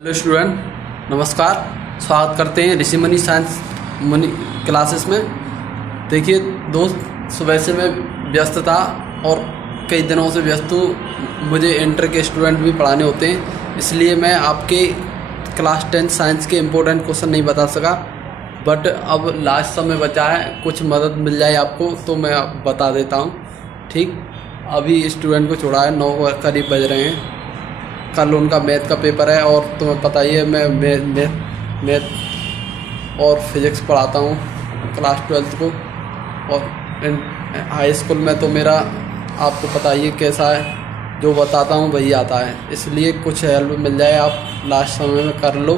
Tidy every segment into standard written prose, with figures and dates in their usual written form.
Hello student, नमस्कार। स्वागत करते हैं ऋषि मनी साइंस मनी क्लासेस में। देखिए दोस्त, सुबह से मैं व्यस्त था और कई दिनों से व्यस्त हूँ। मुझे इंटर के स्टूडेंट भी पढ़ाने होते हैं, इसलिए मैं आपके क्लास 10 साइंस के इम्पोर्टेंट क्वेश्चन नहीं बता सका। बट अब लास्ट समय बचा है, कुछ मदद मिल जाए आपको तो मैं बता देता हूँ। ठीक, अभी स्टूडेंट को छोड़ा है, 9 के करीब बज रहे हैं। कल उनका मैथ का पेपर है और तुम्हें पता ही है मैं मैथ और फिज़िक्स पढ़ाता हूँ क्लास 12 को। और हाई स्कूल में तो मेरा आपको पता ही है कैसा है, जो बताता हूँ वही आता है। इसलिए कुछ हेल्प मिल जाए आप लास्ट समय में कर लो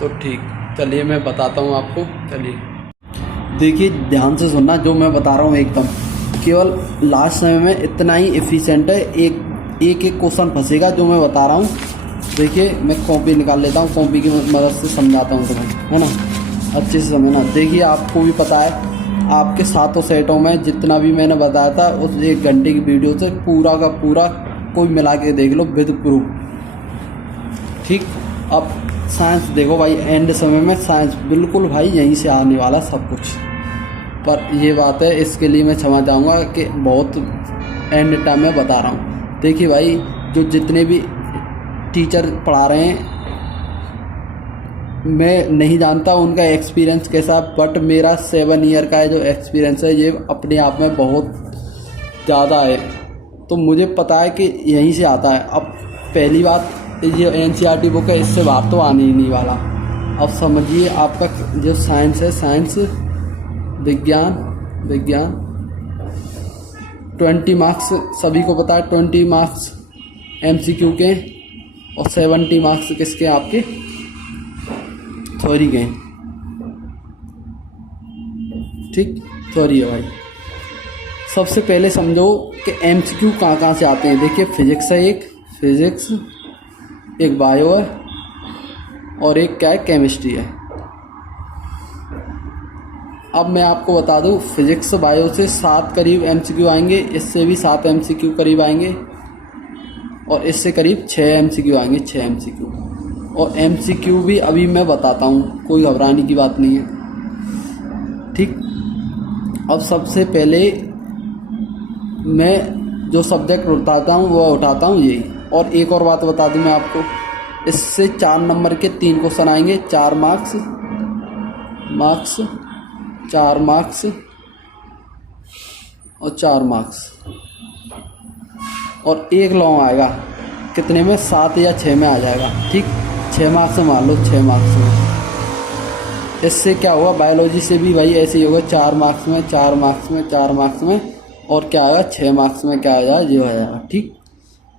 तो ठीक। चलिए मैं बताता हूँ आपको। चलिए देखिए, ध्यान से सुनना, जो मैं बता रहा हूँ एकदम केवल लास्ट समय में इतना ही एफिशिएंट है। एक क्वेश्चन फंसेगा जो मैं बता रहा हूँ। देखिए मैं कॉपी निकाल लेता हूँ, कॉपी की मदद से समझाता हूँ तुम्हें, है ना, अच्छे से समझना। देखिए आपको भी पता है, आपके 7 सेटों में जितना भी मैंने बताया था उस 1 घंटे की वीडियो से पूरा का पूरा कोई मिला के देख लो विद प्रूफ। ठीक, अब साइंस देखो भाई, एंड समय में साइंस बिल्कुल भाई यहीं से आने वाला सब कुछ। पर ये बात है, इसके लिए मैं क्षमा चाहूँगा कि बहुत एंड टाइम में बता रहा हूँ। देखिए भाई, जो जितने भी टीचर पढ़ा रहे हैं, मैं नहीं जानता उनका एक्सपीरियंस कैसा, बट मेरा 7 ईयर का जो एक्सपीरियंस है ये अपने आप में बहुत ज़्यादा है। तो मुझे पता है कि यहीं से आता है। अब पहली बात, ये NCERT बुक है, इससे बाहर तो आने ही नहीं वाला। अब समझिए, आपका जो साइंस है, साइंस विज्ञान 20 मार्क्स सभी को पता है, 20 मार्क्स MCQ के और 70 मार्क्स किसके, आपके थ्योरी के। ठीक, थ्योरी है भाई। सबसे पहले समझो कि MCQ कहाँ से आते हैं। देखिए फिजिक्स है, एक बायो है और एक क्या है, केमिस्ट्री है। अब मैं आपको बता दूं, फिजिक्स बायो से 7 करीब MCQ आएंगे, इससे भी 7 MCQ करीब आएंगे और इससे करीब 6 MCQ आएंगे, 6 MCQ। और MCQ भी अभी मैं बताता हूँ, कोई घबराने की बात नहीं है। ठीक, अब सबसे पहले मैं जो सब्जेक्ट उठाता हूँ वो उठाता हूँ यही। और एक और बात बता दूँ मैं आपको, इससे 4 नंबर के 3 क्वेश्चन आएंगे, 4 मार्क्स 4 मार्क्स और 4 मार्क्स, और एक लॉन्ग आएगा। कितने में, 7 या 6 में आ जाएगा। ठीक, 6 मार्क्स में मान लो, 6 मार्क्स में। इससे क्या होगा, बायोलॉजी से भी भाई ऐसे ही होगा, 4 मार्क्स में, 4 मार्क्स में, 4 मार्क्स में, और क्या आएगा 6 मार्क्स में, क्या आ जाएगा, ये आ जाएगा। ठीक,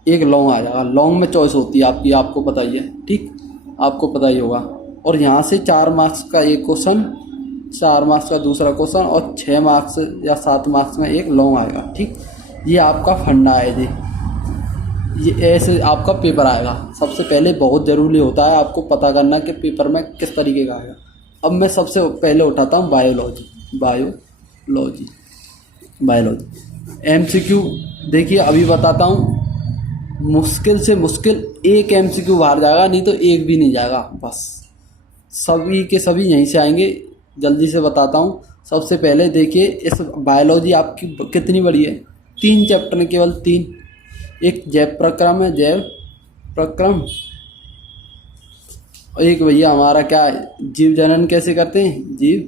एक लॉन्ग आ जाएगा। लॉन्ग में चॉइस होती है आपकी, आपको पता ही है। ठीक, आपको पता ही होगा। और यहाँ से 4 मार्क्स का एक क्वेश्चन, 4 मार्क्स का दूसरा क्वेश्चन, और 6 मार्क्स या 7 मार्क्स में एक लॉन्ग आएगा। ठीक, ये आपका फंडा है जी। ये ऐसे आपका पेपर आएगा। सबसे पहले बहुत ज़रूरी होता है आपको पता करना कि पेपर में किस तरीके का आएगा। अब मैं सबसे पहले उठाता हूँ बायोलॉजी MCQ। देखिए अभी बताता हूँ, मुश्किल से मुश्किल एक MCQ बाहर जाएगा, नहीं तो एक भी नहीं जाएगा। बस सभी के सभी यहीं से आएंगे। जल्दी से बताता हूँ। सबसे पहले देखिए, इस बायोलॉजी आपकी कितनी बड़ी है, 3 चैप्टर हैं, केवल 3। एक जैव प्रक्रम है, जैव प्रक्रम, और एक भैया हमारा क्या है, जीव जनन कैसे करते हैं, जीव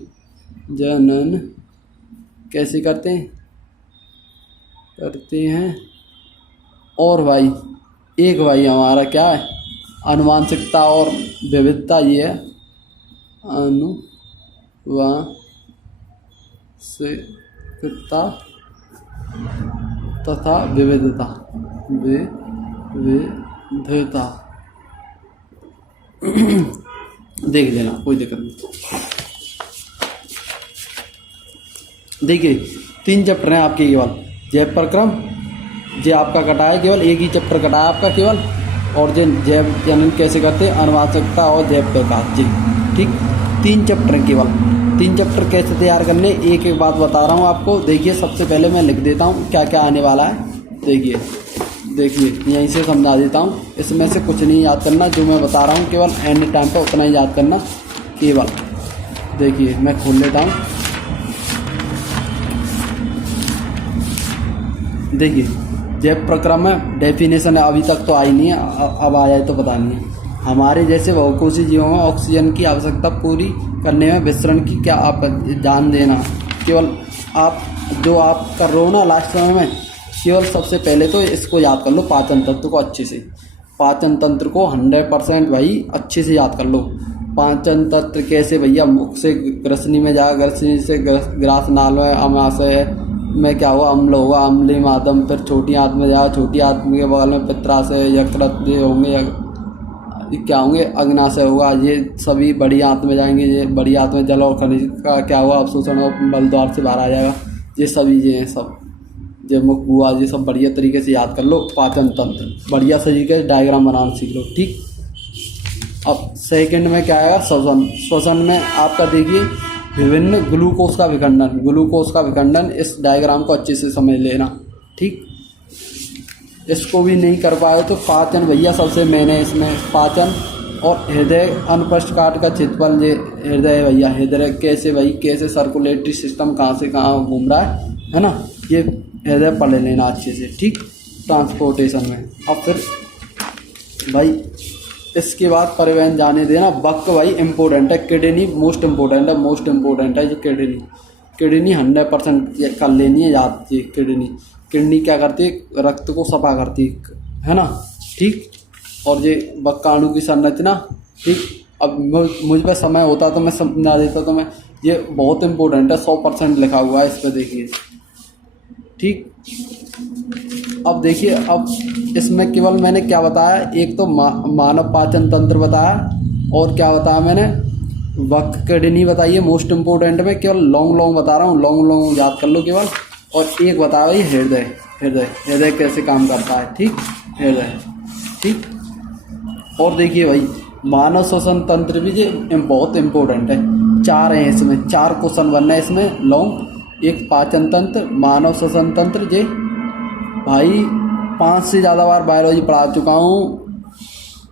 जनन कैसे करते हैं। और भाई एक भाई हमारा क्या है, आनुवांशिकता और विविधता। ये है आनुवांशिकता तथा विविधता। देख लेना, कोई दिक्कत नहीं। देखिए 3 चैप्टर हैं आपके केवल। जैव प्रक्रम, ये आपका कटा है, केवल एक ही चैप्टर कटा है आपका केवल। और जैव जनन कैसे करते हैं, आनुवांशिकता और जैव प्रकाश जी। ठीक, 3 चैप्टर हैं केवल। 3 चैप्टर कैसे तैयार करने, एक एक बात बता रहा हूँ आपको। देखिए सबसे पहले मैं लिख देता हूँ क्या क्या आने वाला है। देखिए देखिए यहीं से समझा देता हूँ, इसमें से कुछ नहीं याद करना, जो मैं बता रहा हूँ केवल एंड टाइम पर उतना ही याद करना केवल। देखिए मैं खोल लेता हूँ, देखिए जैव प्रक्रम में डेफिनेशन अभी तक तो आई नहीं है, अब आ जाए तो पता नहीं है। हमारे जैसे बहुकोषीय जीवों में ऑक्सीजन की आवश्यकता पूरी करने में विसरण की क्या आप ध्यान देना, केवल आप जो आप कर रहे हो ना लास्ट समय में, केवल सबसे पहले तो इसको याद कर लो, पाचन तंत्र को अच्छे से, पाचन तंत्र को 100% भाई अच्छे से याद कर लो। पाचन तंत्र कैसे भैया, मुख से ग्रसनी में जा, ग्रसनी से ग्रास नाल में, अमाशय में क्या हुआ, अम्ल होगा, अम्ली माध्यम, फिर छोटी आंत में जा, छोटी आंत के बगल में पित्राशय, यकृत ये होंगे, क्या होंगे, अग्नाशय होगा, ये सभी बड़ी आंत में जाएंगे, ये बड़ी आंत में जल और खनिज का क्या हुआ, अवशोषण और मल द्वार से बाहर आ जाएगा, ये सभी ये हैं सब, ये मुख बुआ, ये सब बढ़िया तरीके से याद कर लो। पाचन तंत्र बढ़िया तरीके से डायग्राम बनाना सीख लो, ठीक। अब सेकंड में क्या आएगा, श्वसन। श्वसन में आपका देखिए विभिन्न ग्लूकोज का विखंडन, ग्लूकोज का विखंडन, इस डायग्राम को अच्छे से समझ लेना, ठीक। इसको भी नहीं कर पाए तो पाचन भैया सबसे मेन है इसमें, पाचन और हृदय अनुप्रस्थ काट का क्षेत्रफल, ये हृदय भैया, हृदय कैसे भाई, कैसे सर्कुलेटरी सिस्टम कहाँ से कहाँ घूम रहा है ना, ये हृदय पढ़ लेना अच्छे से, ठीक, ट्रांसपोर्टेशन में। अब फिर भाई इसके बाद परिवहन जाने देना, वक्र भाई इम्पोर्टेंट है, किडनी मोस्ट इम्पोर्टेंट है, मोस्ट इम्पोर्टेंट है ये किडनी, किडनी 100% कर लेनी है याद, ये किडनी, किडनी क्या करती है, रक्त को सफा करती है ना, ठीक। और ये वक्राणु की संरचना, ठीक। अब मुझ पर समय होता तो मैं समझा देता, तो मैं, ये बहुत इम्पोर्टेंट है, 100% लिखा हुआ है इस पर, देखिए, ठीक। अब देखिए, अब इसमें केवल मैंने क्या बताया, एक तो मानव पाचन तंत्र बताया, और क्या बताया मैंने, वक्र किडनी बताइए मोस्ट इम्पोर्टेंट में, केवल लॉन्ग बता रहा हूँ, लॉन्ग याद कर लो केवल। और एक बताया भाई हृदय, हृदय कैसे काम करता है, ठीक, हृदय, ठीक। और देखिए भाई मानव श्वसन तंत्र भी ये बहुत इम्पोर्टेंट है, 4 हैं इसमें, 4 क्वेश्चन बनना है इसमें लॉन्ग। एक पाचन तंत्र, मानव श्वसन तंत्र, ये भाई 5 से ज़्यादा बार बायोलॉजी पढ़ा चुका हूँ,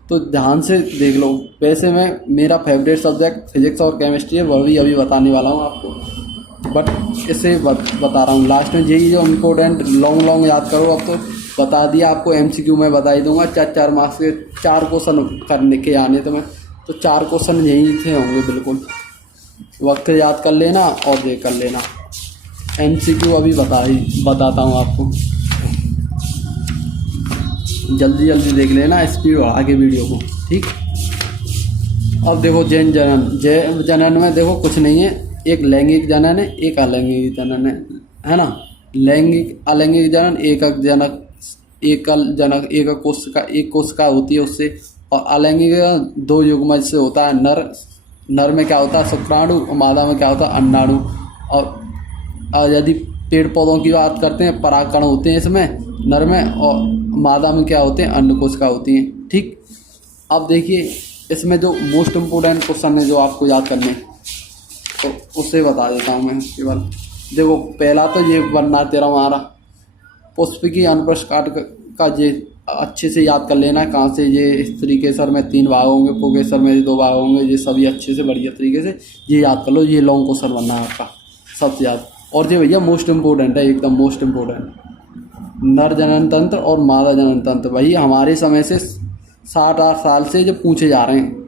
तो ध्यान से देख लो। वैसे मैं, मेरा फेवरेट सब्जेक्ट फिजिक्स और केमिस्ट्री है, वह भी अभी बताने वाला हूँ आपको, बट इसे बता रहा हूँ लास्ट में। यही जो इम्पोर्टेंट लॉन्ग याद करो, अब तो बता दिया आपको, MCQ में बता ही दूंगा, 4 मार्क्स के 4 क्वेश्चन करने के आने, तो मैं तो 4 क्वेश्चन यहीं से होंगे बिल्कुल। वक्त याद कर लेना और ये कर लेना, MCQ अभी बताता हूँ आपको, जल्दी देख लेना, स्पीड बढ़ा के वीडियो को, ठीक। अब देखो जैव जनन में देखो कुछ नहीं है, एक लैंगिक जनन है, एक अलैंगिक जनन है ना। अलैंगिक जनन एकक जनक एक कोशिका होती है उससे, और अलैंगिक 2 युग्मज से होता है। नर में क्या होता है, शुक्राणु, और मादा में क्या होता है, अंडाणु। और यदि पेड़ पौधों की बात करते हैं, परागकण होते हैं इसमें नर में, और मादा में क्या होते हैं, अन्य कोशिका होती हैं, ठीक। अब देखिए इसमें जो मोस्ट इम्पोर्टेंट क्वेश्चन है जो आपको याद करने, तो उससे बता देता हूँ मैं केवल। देखो पहला तो ये बनना तेरा हमारा पुष्प की अनुप्रस्थ काट का ये अच्छे से याद कर लेना, कहाँ से ये स्त्रीकेसर में 3 भाग होंगे, पुंकेसर में 2 भाग होंगे, ये सभी अच्छे से बढ़िया तरीके से ये याद कर लो। ये लॉन्ग क्वेश्चन बनना है आपका सबसे याद। और ये भैया मोस्ट इम्पोर्टेंट है, एकदम मोस्ट इम्पोर्टेंट, नर जनन तंत्र और मादा जनन तंत्र। भाई हमारे समय से 60-8 साल से जो पूछे जा रहे हैं,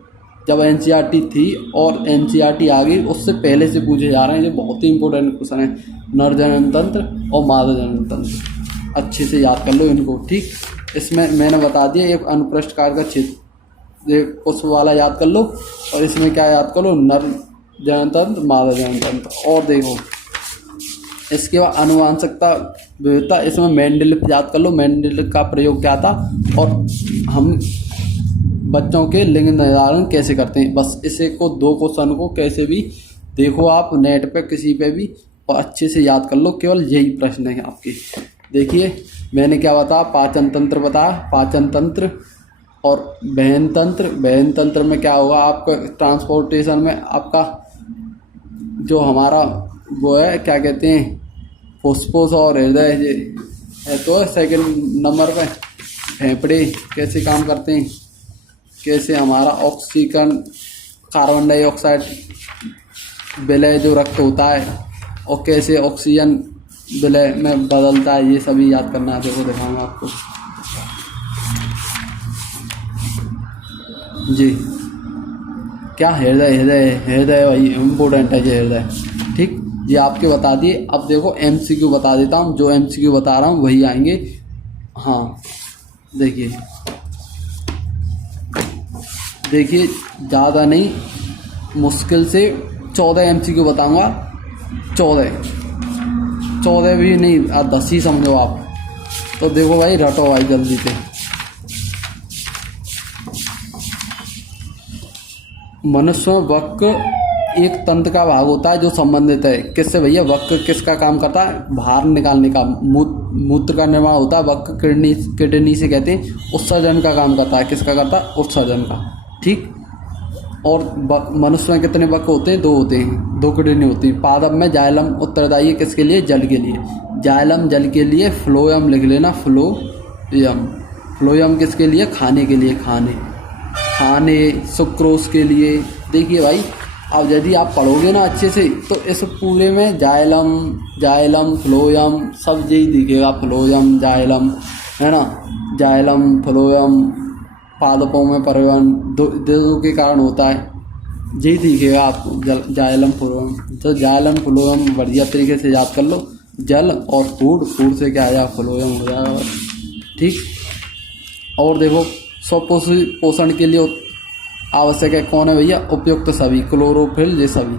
जब NCERT थी और NCERT आ गई उससे पहले से पूछे जा रहे हैं। ये बहुत ही इंपॉर्टेंट क्वेश्चन है, नर जनन तंत्र और मादा जनन तंत्र, अच्छे से याद कर लो इनको, ठीक। इसमें मैंने बता दिया, एक अनुप्रस्थ काट का क्षेत्र, ये उस वाला याद कर लो, और इसमें क्या याद कर लो, नर जनन तंत्र, मादा जनन तंत्र। और देखो इसके बाद अनुवांशिकता विविधता, इसमें मेंडल याद कर लो, मेंडल का प्रयोग क्या था, और हम बच्चों के लिंग निर्धारण कैसे करते हैं। बस इसे को 2 क्वेश्चन को कैसे भी देखो आप नेट पे किसी पे भी, और अच्छे से याद कर लो, केवल यही प्रश्न है आपके। देखिए मैंने क्या बताया, पाचन तंत्र बताया, पाचन तंत्र और वहन तंत्र। वहन तंत्र में क्या होगा आपका, ट्रांसपोर्टेशन में आपका जो हमारा वो है, क्या कहते हैं, फुसफुस और हृदय, ये है तो सेकंड नंबर पे, फेफड़े कैसे काम करते हैं, कैसे हमारा ऑक्सीजन कार्बन डाइऑक्साइड विलय जो रक्त होता है और कैसे ऑक्सीजन विलय में बदलता है, ये सभी याद करना है। देखो दिखाऊंगा आपको जी। क्या हृदय, हृदय भाई इम्पोर्टेंट है ये हृदय, ठीक। ये आपके बता दिए। अब देखो एमसीक्यू बता देता हूँ, जो एमसीक्यू बता रहा हूँ वही आएंगे। हाँ देखिए ज़्यादा नहीं, मुश्किल से 14 एमसीक्यू बताऊंगा। 14 भी नहीं, 10 ही समझो आप। तो देखो भाई रटो भाई जल्दी से। मनुष्य में वक्र एक तंत्र का भाग होता है जो संबंधित है किससे भैया? वक्र किसका काम करता है? बाहर निकालने का, मूत्र का निर्माण होता है। वक्र किडनी से कहते हैं। उत्सर्जन का काम करता है, किसका करता है? उत्सर्जन का, ठीक। और मनुष्य में कितने वक्र होते हैं? 2 होते हैं, 2 किडनी होती है। पादप में जाइलम उत्तरदायी है किसके लिए? जल के लिए। जाइलम जल के लिए, फ्लोयम लिख लेना, फ्लोयम किसके लिए? खाने के लिए, खाने सुक्रोज के लिए। देखिए भाई अब यदि आप पढ़ोगे ना अच्छे से तो इस पूरे में जाइलम फ्लोयम सब यही दिखेगा। फ्लोयम जाइलम है ना, जाइलम फ्लोयम पादपों में परिवहन दो के कारण होता है, यही दिखेगा आपको जाइलम फ्लोयम। तो जाइलम फ्लोयम बढ़िया तरीके से याद कर लो। जल और फूड से क्या आ जाएगा? फ्लोयम हो जाएगा, ठीक। और देखो पोषण के लिए आवश्यक है कौन है भैया? उपयुक्त सभी, क्लोरोफिल ये सभी।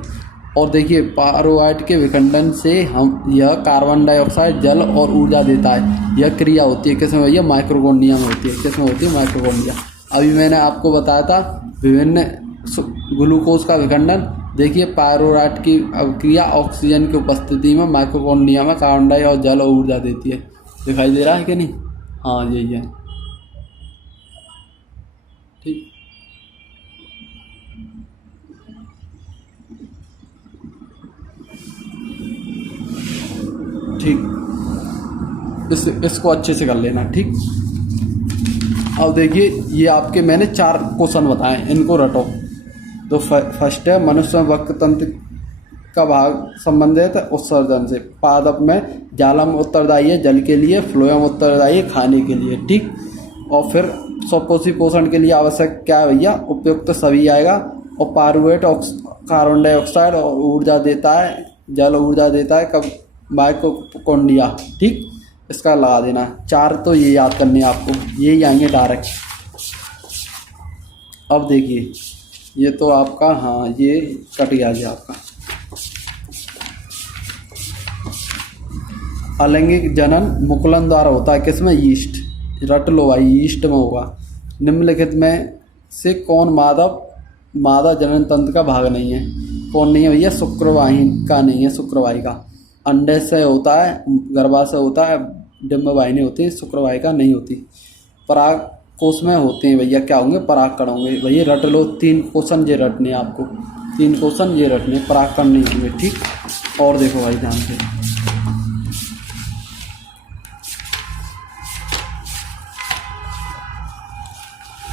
और देखिए पायरुवेट के विखंडन से यह कार्बन डाइऑक्साइड, जल और ऊर्जा देता है। यह क्रिया होती है किसमें भैया? माइक्रोकोन्ड्रिया में होती है। किसमें होती है? माइक्रोकोन्ड्रिया। अभी मैंने आपको बताया था विभिन्न ग्लूकोज का विखंडन। देखिए पायरुवेट की क्रिया ऑक्सीजन की उपस्थिति में माइक्रोकोन्ड्रिया में कार्बन डाइऑक्साइड और जल और ऊर्जा देती है। दिखाई दे रहा है कि नहीं? हाँ यही है, ठीक। इसको अच्छे से कर लेना, ठीक। अब देखिए ये आपके मैंने 4 क्वेश्चन बताए, इनको रटो। तो फर्स्ट है मनुष्य में वक्र तंत्र का भाग संबंधित है उत्सर्जन से। पादप में जाइलम उत्तरदायी है जल के लिए, फ्लोयम उत्तरदायी है खाने के लिए, ठीक। और फिर स्वपोषी पोषण के लिए आवश्यक क्या है भैया? उपयुक्त सभी आएगा। और पायरुवेट कार्बन डाइऑक्साइड और ऊर्जा देता है, जल ऊर्जा देता है कब? माइक्रोकोन्ड्रिया, ठीक। इसका लगा देना। 4 तो ये याद करने आपको, यही आएंगे डायरेक्ट। अब देखिए ये तो आपका, हाँ ये कट गया जी आपका। अलैंगिक जनन मुकुलन द्वारा होता है किसमें? यीस्ट। रट लो भाई, यीस्ट में होगा। निम्नलिखित में से कौन मादा जनन तंत्र का भाग नहीं है? कौन नहीं है भैया? शुक्रवाहिनी का नहीं है, शुक्रवाही का। अंडे से होता है, गर्भाशय होता है, डिम्बवाहिनी होती है, शुक्रवाहिका नहीं होती। पराग कोष में होते हैं भैया, क्या होंगे? परागकण होंगे। भैया रट लो, 3 क्वेश्चन ये रटने आपको, 3 क्वेश्चन ये रटने, परागकण नहीं होंगे, ठीक। और देखो भाई ध्यान से,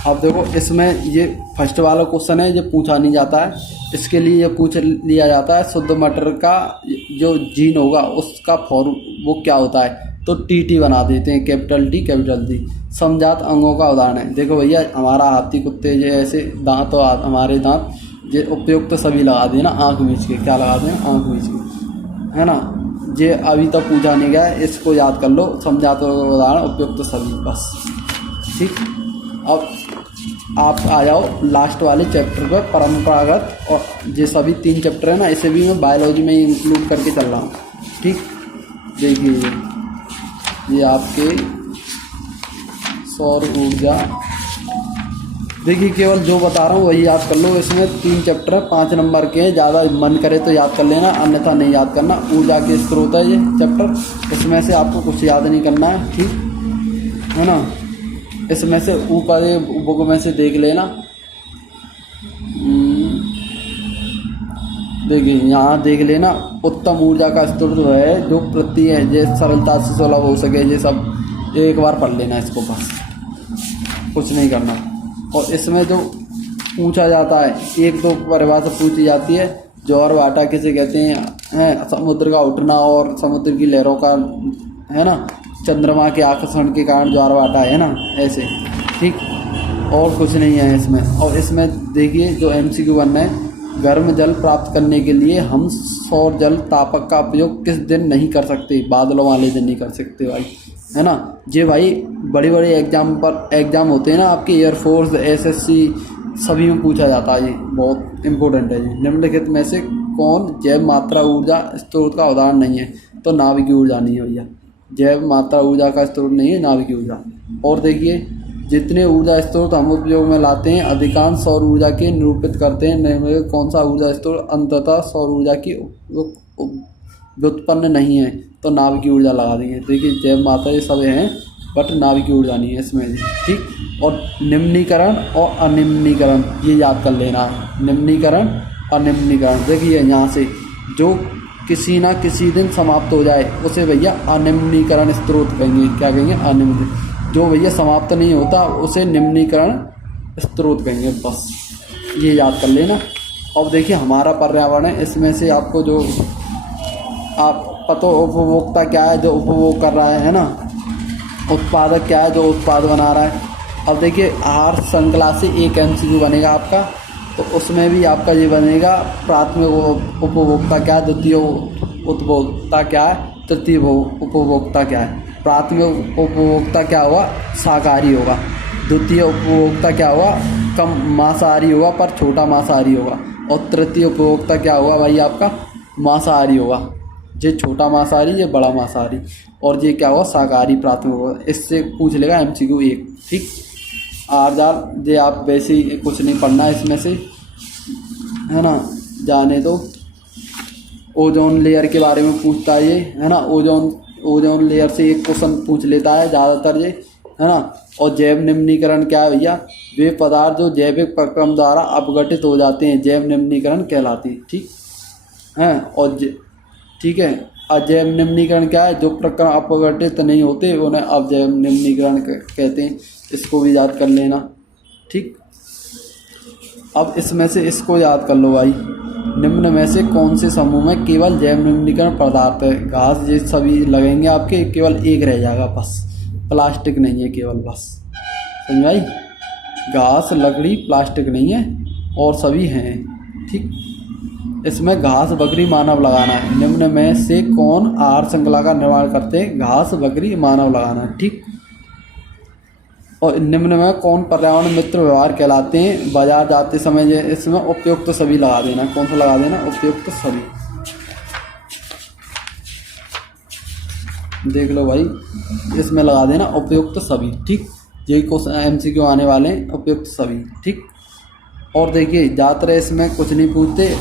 अब देखो इसमें ये फर्स्ट वाला क्वेश्चन है, ये पूछा नहीं जाता है। इसके लिए ये पूछ लिया जाता है शुद्ध मटर का जो जीन होगा उसका वो क्या होता है? तो टीटी बना देते हैं, कैपिटल टी कैपिटल टी। समजात अंगों का उदाहरण है, देखो भैया हमारा हाथी कुत्ते जो ऐसे दांत और हमारे दांत ये उपयुक्त सभी लगा देना आँख बीच के। क्या लगा दें? आँख बीच के, है ना। ये अभी तक पूछा नहीं गया, इसको याद कर लो। समजात उदाहरण उपयुक्त सभी, बस, ठीक। अब आप आ जाओ लास्ट वाले चैप्टर पर, परंपरागत। और ये सभी 3 चैप्टर है ना, इसे भी मैं बायोलॉजी में इंक्लूड करके चल रहा हूँ, ठीक। देखिए ये आपके सौर ऊर्जा, देखिए केवल जो बता रहा हूँ वही याद कर लो। इसमें 3 चैप्टर है, 5 नंबर के हैं। ज़्यादा मन करे तो याद कर लेना, अन्यथा नहीं याद करना। ऊर्जा के स्रोत है ये चैप्टर, इसमें से आपको कुछ याद नहीं करना है, ठीक है ना। इसमें से ऊपर बुक में से देख लेना। देखिए यहाँ देख लेना, उत्तम ऊर्जा का स्रोत है जो प्रति है ये सरलता से सुलभ हो सके, ये सब एक बार पढ़ लेना इसको बस, कुछ नहीं करना। और इसमें जो पूछा जाता है, एक दो परिभाषा पूछी जाती है। ज्वार भाटा किसे कहते हैं, समुद्र का उठना और समुद्र की लहरों का, है ना, चंद्रमा के आकर्षण के कारण ज्वार भाटा है ना, ऐसे, ठीक। और कुछ नहीं है इसमें। और इसमें देखिए जो MCQ बनना है, गर्म जल प्राप्त करने के लिए हम सौर जल तापक का उपयोग किस दिन नहीं कर सकते? बादलों वाले दिन नहीं कर सकते भाई, है ना। ये भाई बड़े बड़े एग्जाम होते हैं ना आपके, एयरफोर्स, SSC, सभी में पूछा जाता है। ये बहुत इम्पोर्टेंट है। ये निम्नलिखित में से कौन जैव मात्रा ऊर्जा स्रोत का उदाहरण नहीं है? तो नाभिकीय ऊर्जा नहीं है भैया, जैव मात्रा ऊर्जा का स्रोत नहीं है नाभिकीय ऊर्जा। और देखिए जितने ऊर्जा स्रोत हम उपयोग में लाते हैं अधिकांश सौर ऊर्जा के निरूपित करते हैं। निम्नलिखित कौन सा ऊर्जा स्रोत अंततः सौर ऊर्जा की व्युत्पन्न नहीं है? तो नाभिकीय ऊर्जा लगा देंगे। देखिए जैव मात्रा ये सब हैं, बट नाभिकीय ऊर्जा नहीं है इसमें, ठीक। और निम्नीकरण और अनिम्नीकरण ये याद कर लेना है। निम्नीकरण अनिम्नीकरण, देखिए यहाँ से जो किसी ना किसी दिन समाप्त हो जाए उसे भैया अनिम्नीकरण स्रोत कहेंगे। क्या कहेंगे? अनिम्नीकरण। जो भैया समाप्त नहीं होता उसे निम्नीकरण स्रोत कहेंगे। बस ये याद कर लेना। अब देखिए हमारा पर्यावरण है, इसमें से आपको जो आप पता, उपभोक्ता क्या है, जो उपभोग कर रहा है ना, उत्पादक क्या है, जो उत्पाद बना रहा है। अब देखिए आहार श्रृंखला से एक MCQ बनेगा आपका, तो उसमें भी आपका ये बनेगा प्राथमिक उपभोक्ता क्या है, द्वितीय उपभोक्ता क्या है, तृतीय उपभोक्ता क्या है। प्राथमिक उपभोक्ता क्या हुआ? शाकाहारी होगा। द्वितीय उपभोक्ता क्या हुआ? कम मांसाहारी होगा पर छोटा मांसाहारी होगा। और तृतीय उपभोक्ता क्या होगा भाई? आपका मांसाहारी होगा। ये छोटा मांसाहारी, ये बड़ा मांसाहारी, और ये क्या हुआ? शाकाहारी प्राथमिक होगा। इससे पूछ लेगा MCQ 1, ठीक। आर ये आप वैसे ही कुछ नहीं पढ़ना इसमें से, है ना, जाने दो। ओजोन लेयर के बारे में पूछता है ये, है ना। ओजोन लेयर से एक क्वेश्चन पूछ लेता है ज़्यादातर ये, है ना। और जैव निम्नीकरण क्या है भैया? वे पदार्थ जो जैविक प्रक्रम द्वारा अपघटित हो जाते हैं जैव निम्नीकरण कहलाती है, ठीक है। और ठीक है, अजैव निम्नीकरण क्या है? जो प्रक्रम अपघटित नहीं होते उन्हें अजैव निम्नीकरण कहते हैं। इसको भी याद कर लेना, ठीक। अब इसमें से इसको याद कर लो भाई, निम्न में से कौन से समूह में केवल जैव निम्नीकरण पदार्थ है? घास ये सभी लगेंगे आपके, केवल एक रह जाएगा बस, प्लास्टिक नहीं है केवल, बस समझ भाई। घास, लकड़ी, प्लास्टिक नहीं है और सभी हैं, ठीक। इसमें घास, बकरी, मानव लगाना है। निम्न में से कौन आहार श्रृंखला का निर्माण करते हैं? घास, बकरी, मानव लगाना है, ठीक। और निम्न में कौन पर्यावरण मित्र व्यवहार कहलाते हैं? बाजार जाते समय इसमें उपयुक्त सभी लगा देना। कौन सा लगा देना? उपयुक्त सभी। देख लो भाई, इसमें लगा देना उपयुक्त सभी, ठीक। यही क्वेश्चन MCQ आने वाले हैं, उपयुक्त सभी, ठीक। और देखिए ज़्यादातर इसमें कुछ नहीं पूछते,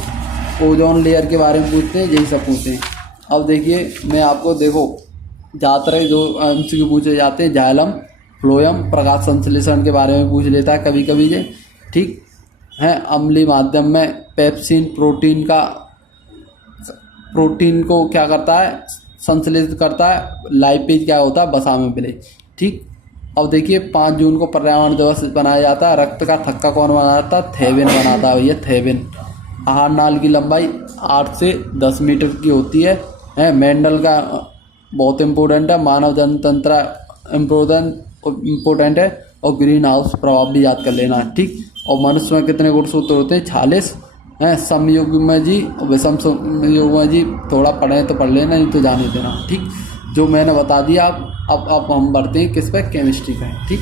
ओजोन लेयर के बारे में पूछते हैं, यही सब पूछते हैं। अब देखिए मैं आपको, देखो ज़्यादातर जो MCQ पूछे जाते हैं, जाइलम, फ्लोएम, प्रकाश संश्लेषण के बारे में पूछ लेता है कभी कभी ये, ठीक है। अम्लीय माध्यम में पेप्सिन प्रोटीन को क्या करता है? संश्लेषित करता है। लाइपेज क्या होता है? वसा में विलय, ठीक। अब देखिए 5 जून को पर्यावरण दिवस बनाया जाता है। रक्त का थक्का कौन बनाता है? थेबिन बनाता है भैया, थेबिन। आहार नाल की लंबाई 8 से 10 मीटर की होती है। मेंडल का बहुत इम्पोर्टेंट है। मानव जनतंत्र इम्पोर्टेंट है। और ग्रीन हाउस प्रभाव भी याद कर लेना है, ठीक। और मनुष्य में कितने गुणसूत्र होते हैं? 46 हैं। समयुग्म जी और विषम युग्म जी थोड़ा पढ़े तो पढ़ लेना, नहीं तो जाने देना, ठीक। जो मैंने बता दिया। अब हम बढ़ते हैं किस पे? केमिस्ट्री पे, ठीक।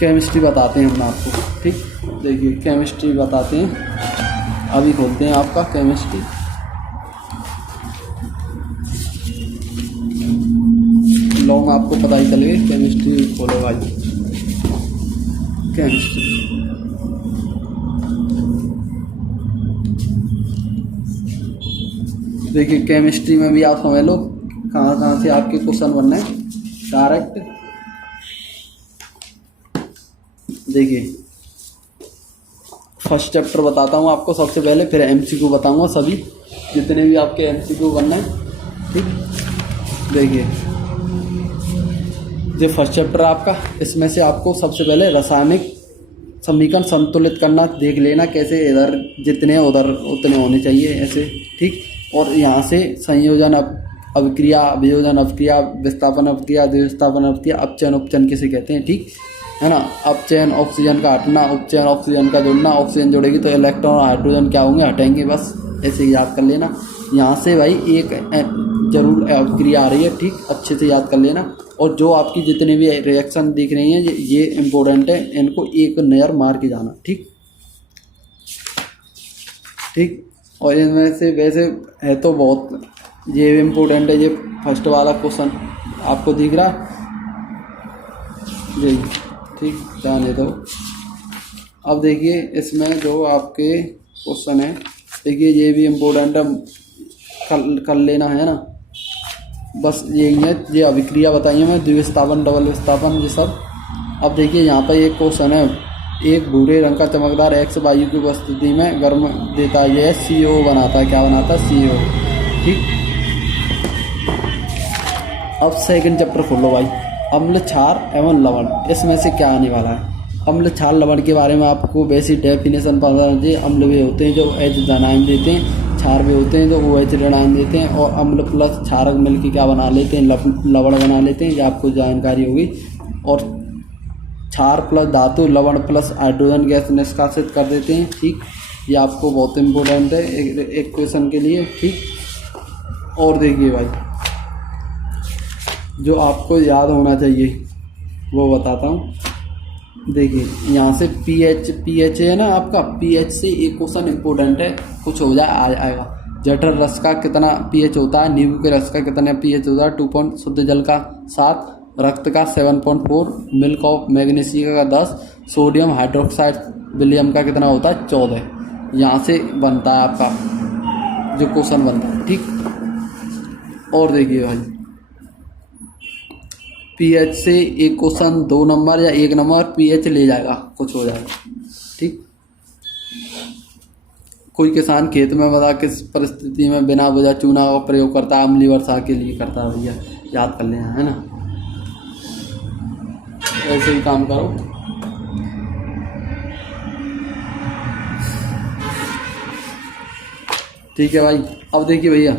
केमिस्ट्री बताते हैं हम आपको, ठीक। देखिए केमिस्ट्री बताते हैं, अभी खोलते हैं आपका केमिस्ट्री। लॉन्ग आपको पता ही चलेगा। केमिस्ट्री खोलो भाई, केमिस्ट्री। देखिए केमिस्ट्री में भी आप समझ लो कहाँ से आपके क्वेश्चन बनना है डायरेक्ट। देखिए फर्स्ट चैप्टर बताता हूँ आपको सबसे पहले, फिर MCQ बताऊँगा सभी जितने भी आपके MCQ बनना है, ठीक। देखिए जो फर्स्ट चैप्टर आपका, इसमें से आपको सबसे पहले रासायनिक समीकरण संतुलित करना देख लेना, कैसे इधर जितने उधर उतने होने चाहिए ऐसे, ठीक। और यहाँ से संयोजन अभिक्रिया, अभियोजन अभिक्रिया, विस्थापन अभिक्रिया, द्विविस्थापन अभिक्रिया, अपचयन उपचयन किसे कहते हैं, ठीक है ना। अपचयन ऑक्सीजन का हटना, उपचयन ऑक्सीजन का जुड़ना, ऑक्सीजन जुड़ेगी तो इलेक्ट्रॉन और हाइड्रोजन क्या होंगे, हटेंगे, बस ऐसे याद कर लेना। यहाँ से भाई एक जरूर अभिक्रिया आ रही है, ठीक, अच्छे से याद कर लेना। और जो आपकी जितने भी रिएक्शन दिख रही हैं ये इम्पोर्टेंट है, इनको एक नज़र मार के जाना, ठीक ठीक। और इनमें से वैसे है तो बहुत, ये इम्पोर्टेंट है, ये फर्स्ट वाला क्वेश्चन आपको दिख रहा जी, ठीक, जाने दो। अब देखिए इसमें जो आपके क्वेश्चन है, देखिए ये भी इम्पोर्टेंट है, कर लेना है ना, बस यही है। ये अभिक्रिया बताइए मैं, द्विविस्थापन, डबल विस्थापन, ये सब। अब देखिए यहाँ पर एक क्वेश्चन है, एक भूरे रंग का चमकदार एक्स वायु की उपस्थिति में गर्म देता है, यह CO बनाता है, क्या बनाता है, CO, ठीक। अब सेकंड चैप्टर खोलो भाई, अम्ल, क्षार एवं लवण, इसमें से क्या आने वाला है। अम्ल, क्षार, लवण के बारे में आपको बेसिक डेफिनेशन पता होना चाहिए। अम्ल वे होते हैं जो H धनायन देते हैं, क्षार वे होते हैं जो OH ऋणायन देते हैं, और अम्ल प्लस क्षारक मिलकर क्या बना लेते हैं, लवण बना लेते हैं, ये आपको जानकारी होगी। और क्षार प्लस धातु, लवण प्लस हाइड्रोजन गैस निष्कासित कर देते हैं, ठीक। ये आपको बहुत इम्पोर्टेंट है एक क्वेश्चन के लिए, ठीक। और देखिए भाई जो आपको याद होना चाहिए वो बताता हूँ। देखिए यहाँ से पीएच है ना आपका, पीएच से एक क्वेश्चन इम्पोर्टेंट है, कुछ हो जाए आएगा। जठर रस का कितना पीएच होता है, नींबू के रस का कितना पीएच होता है, 2 शुद्ध जल का 7, रक्त का 7.4, मिल्क ऑफ मैग्नीशिया का 10, सोडियम हाइड्रोक्साइड विलियम का कितना होता है, 14। यहाँ से बनता है आपका जो क्वेश्चन बनता है, ठीक। और देखिए भाई पीएच से एक क्वेश्चन 2 नंबर या 1 नंबर पीएच ले जाएगा, कुछ हो जाएगा, ठीक। कोई किसान खेत में बता किस परिस्थिति में बिना वजह चूना का प्रयोग करता है, अम्लीय वर्षा के लिए करता है, भैया याद कर लेना है ना, ऐसे ही काम करो। ठीक है भाई। अब देखिए भैया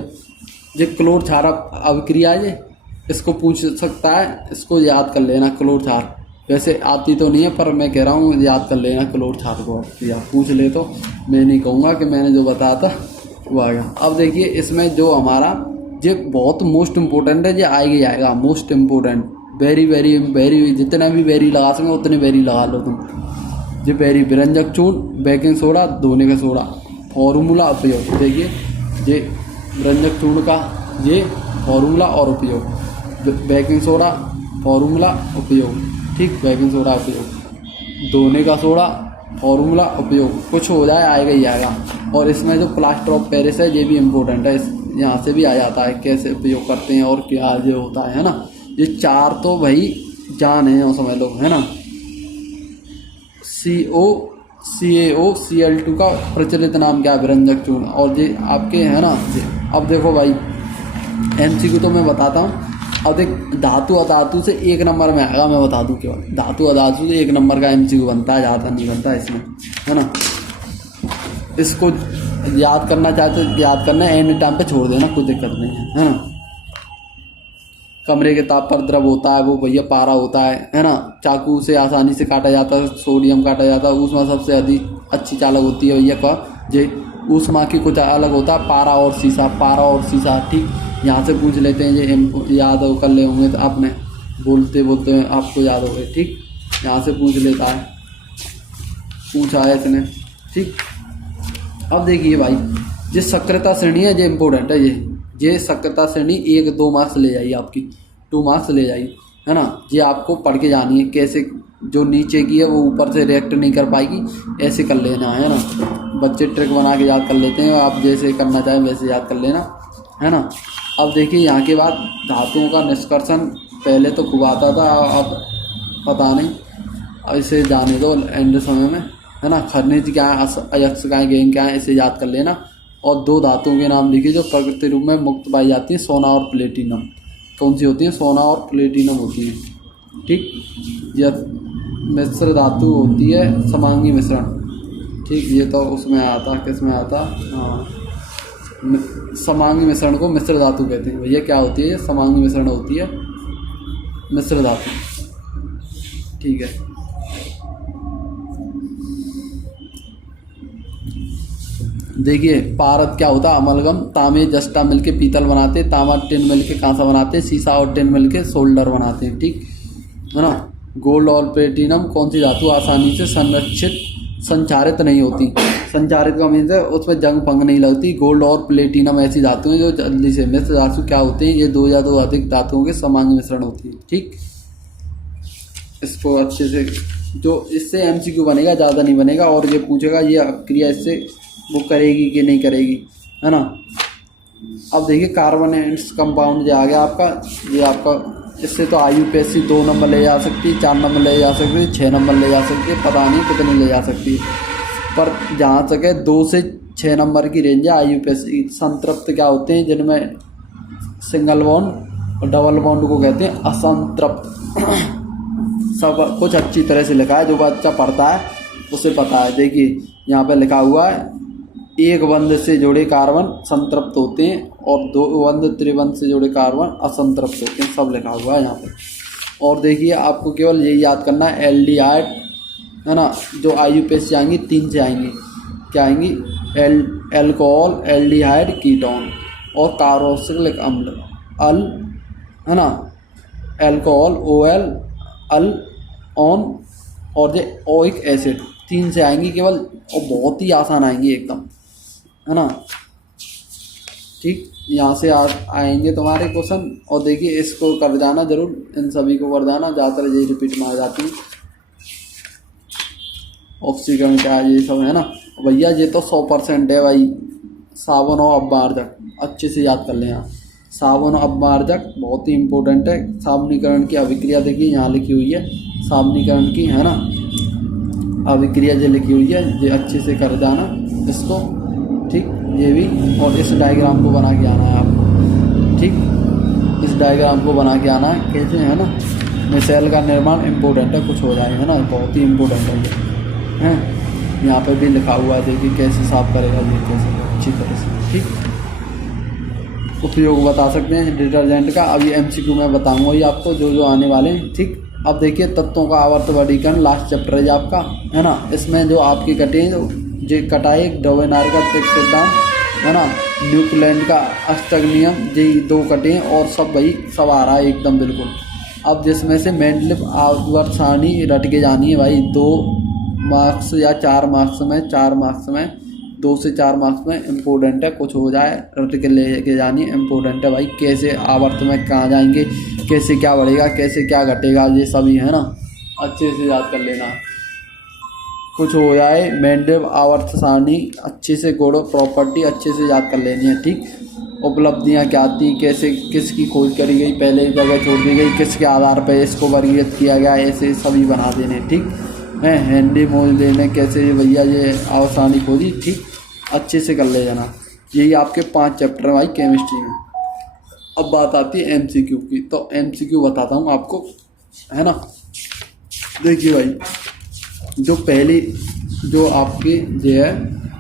ये क्लोर क्षार अभिक्रिया है, इसको पूछ सकता है, इसको याद कर लेना। क्लोर क्षार वैसे आती तो नहीं है पर मैं कह रहा हूँ याद कर लेना, क्लोर क्षार को या पूछ ले तो मैं नहीं कहूँगा कि मैंने जो बताया था वो आ गया। अब देखिए इसमें जो हमारा ये बहुत मोस्ट इम्पोर्टेंट है, ये आएगा most important, very very very, जितना भी वेरी लगा सकें उतने वेरी लगा लो तुम। ये वेरी, व्यंजक चूर्ण, बेकिंग सोडा, धोने का सोडा, फॉर्मूला उपयोग। देखिए ये व्यंजक चूर्ण का ये फॉर्मूला और उपयोग, बेकिंग सोडा फॉर्मूला उपयोग, ठीक, बेकिंग सोडा उपयोग, धोने का सोडा फॉर्मूला उपयोग, कुछ हो जाए आएगा ही आएगा। और इसमें जो प्लास्टर ऑफ पेरिस है ये भी इम्पोर्टेंट है, यहाँ से भी आ जाता है कैसे उपयोग करते हैं और क्या जो होता है ना। ये 4 तो भाई जान है समझ लो, है ना। CaO Cl2 का प्रचलित नाम क्या है, व्यंजक चूर्ण। और ये आपके है ना। अब देखो भाई MCQ तो मैं बताता हूँ। अब देख धातु अधातु से 1 नंबर में आएगा, मैं बता दूं केवल धातु अधातु से 1 नंबर का MCQ बनता है, ज़्यादा नहीं बनता इसमें, है ना। इसको याद करना चाहते तो याद करना, एंड टाइम पे छोड़ देना, कोई दिक्कत नहीं है ना। कमरे के ताप पर द्रव होता है वो भैया पारा होता है ना। चाकू से आसानी से काटा जाता है, सोडियम काटा जाता है। ऊष्मा सबसे अधिक अच्छी चालक होती है भैया का, जे ऊष्मा की कुछ अलग होता है, पारा और शीशा, ठीक। यहाँ से पूछ लेते हैं, ये याद कर ले होंगे तो आपने बोलते आपको याद हो गए, ठीक। यहाँ से पूछ लेता है, पूछा है इसने, ठीक। अब देखिए भाई ये सक्रियता श्रेणी है, ये इम्पोर्टेंट है। ये सक्रियता श्रेणी 1-2 मार्क्स ले जाइए, आपकी 2 मार्क्स ले जाइए, है ना। ये आपको पढ़ के जानी है, कैसे जो नीचे की है वो ऊपर से रिएक्ट नहीं कर पाएगी, ऐसे कर लेना है ना। बच्चे ट्रिक बना के याद कर लेते हैं, आप जैसे करना चाहें वैसे याद कर लेना, है ना। अब देखिए यहाँ के बाद धातुओं का निष्कर्षण पहले तो खूब आता था, अब पता नहीं, इसे जाने दो एंड समय में, है ना। खनिज क्या है, अयस्क क्या है, गैंग क्या है, इसे याद कर लेना। और 2 धातुओं के नाम लिखिए जो प्रकृति रूप में मुक्त पाई जाती है, सोना और प्लेटिनम। कौन सी होती है, सोना और प्लेटिनम होती है, ठीक। यह मिश्र धातु होती है समांगी मिश्रण, ठीक। ये तो उसमें आता, किस में आता, हाँ, समांगी मिश्रण को मिश्र धातु कहते हैं। भैया क्या होती है, समांगी मिश्रण होती है मिश्र धातु, ठीक है। देखिए पारद क्या होता है, अमलगम, तांबे जस्टा मिलके पीतल बनाते, तांबा टिन मिलके कांसा बनाते, सीसा और टिन मिलके सोल्डर बनाते हैं, ठीक है ना। गोल्ड और प्लेटिनम कौन सी धातु आसानी से संरक्षित संचारित नहीं होती, संचारित का मीन्स है उसमें जंग फंग नहीं लगती। गोल्ड और प्लेटिनम ऐसी धातु हैं जो जल्दी से, मिश्र धातु क्या होते हैं, ये दो या दो अधिक धातुओं के समांगी मिश्रण होती है, ठीक। इसको अच्छे से, जो इससे एमसीक्यू बनेगा, ज़्यादा नहीं बनेगा, और ये पूछेगा ये क्रिया इससे वो करेगी कि नहीं करेगी, है ना। अब देखिए कार्बोनेट्स कंपाउंड जो आ गया आपका, ये आपका इससे तो IUPAC 2 नंबर ले जा सकती है, 4 नंबर ले जा सकती है, 6 नंबर ले जा सकती है, पता नहीं कितनी ले जा सकती है, पर जहाँ तक है 2 से 6 नंबर की रेंज है IUPAC। संतृप्त क्या होते हैं, जिनमें सिंगल बॉन्ड और डबल बॉन्ड को कहते हैं असंतृप्त। सब कुछ अच्छी तरह से लिखा है, जो बच्चा पढ़ता है उसे पता है। देखिए यहाँ पे लिखा हुआ है, एक बंध से जुड़े कार्बन संतृप्त होते हैं और 2 बंध त्रिबंध से जुड़े कार्बन असंतृप्त होते हैं, सब लिखा हुआ है यहाँ पे। और देखिए आपको केवल यही याद करना है, एल्डिहाइड, है ना, जो IUPAC आएंगी 3 से आएंगी, क्या आएंगी, एल्कोहल, एल्डिहाइड, कीटोन और कार्बोक्सिलिक अम्ल, अल, है ना, एल्कोहल, OL, अल, ऑन और जो ओइक एसिड, 3 से आएंगी केवल, और बहुत ही आसान आएंगी एकदम, है ना, ठीक। यहाँ से आएंगे तुम्हारे क्वेश्चन, और देखिए इसको कर जाना जरूर, इन सभी को कर जाना, ज़्यादातर यही रिपीट में आ जाती है। ऑक्सीजन क्या है, ये सब है ना भैया, ये तो 100% है भाई। साबुन और अपमार्जक अच्छे से याद कर लें आप, साबुन और अपमार्जक बहुत ही इंपॉर्टेंट है। साबुनीकरण की अभिक्रिया देखिए यहाँ लिखी हुई है, साबुनीकरण की, है ना, अभिक्रिया जो लिखी हुई है, ये अच्छे से कर जाना इसको, ठीक। ये भी, और इस डायग्राम को बना के आना है आपको, ठीक। इस डायग्राम को बना के आना है, कैसे, है ना, मिसाइल का निर्माण इम्पोर्टेंट है, कुछ हो जाए, है ना, बहुत ही इम्पोर्टेंट है ये, हैं। यहाँ पर भी लिखा हुआ है, देखिए कैसे साफ करेगा ये, कैसे अच्छी तरह से, ठीक। उपयोग बता सकते हैं डिटर्जेंट का, अभी MCQ में बताऊँगा ये आपको, जो आने वाले हैं, ठीक। अब देखिए तत्वों का आवर्त वर्गीकरण, लास्ट चैप्टर है आपका, है ना। इसमें जो आपकी कटे जो कटाई, डोवेनार का त्रिक सिद्धांत, है ना, न्यूक्लैंड का अष्टक नियम, यही 2 कटे और सब वही सब आ रहा है एकदम बिल्कुल। अब जिसमें से मेंडलीव आवर्त सारणी रट के जानी है भाई, 2 मार्क्स या 4 मार्क्स में, 4 मार्क्स में, 2 से 4 मार्क्स में इम्पोर्टेंट है, कुछ हो जाए रट के लेके जानी इम्पोर्टेंट है भाई। कैसे आवर्त में कहाँ जाएंगे, कैसे क्या बढ़ेगा, कैसे क्या घटेगा, ये सभी है ना, अच्छे से याद कर लेना। कुछ हो जाए मेंडलीव आवर्त सारणी अच्छे से, गुण प्रॉपर्टी अच्छे से याद कर लेनी है, ठीक। उपलब्धियाँ क्या थी, कैसे किसकी खोज करी गई, पहले जगह छोड़ दी गई, किसके आधार पर इसको वर्गीकृत किया गया, ऐसे सभी बना देने, ठीक है। हेनरी मोजले ने कैसे भैया ये आवर्त खोजी, ठीक, अच्छे से कर ले जाना। यही आपके 5 चैप्टर भाई केमिस्ट्री में। अब बात आती है MCQ की, तो MCQ बताता हूँ आपको, है ना। देखिए भाई, जो पहली जो आपकी ये है,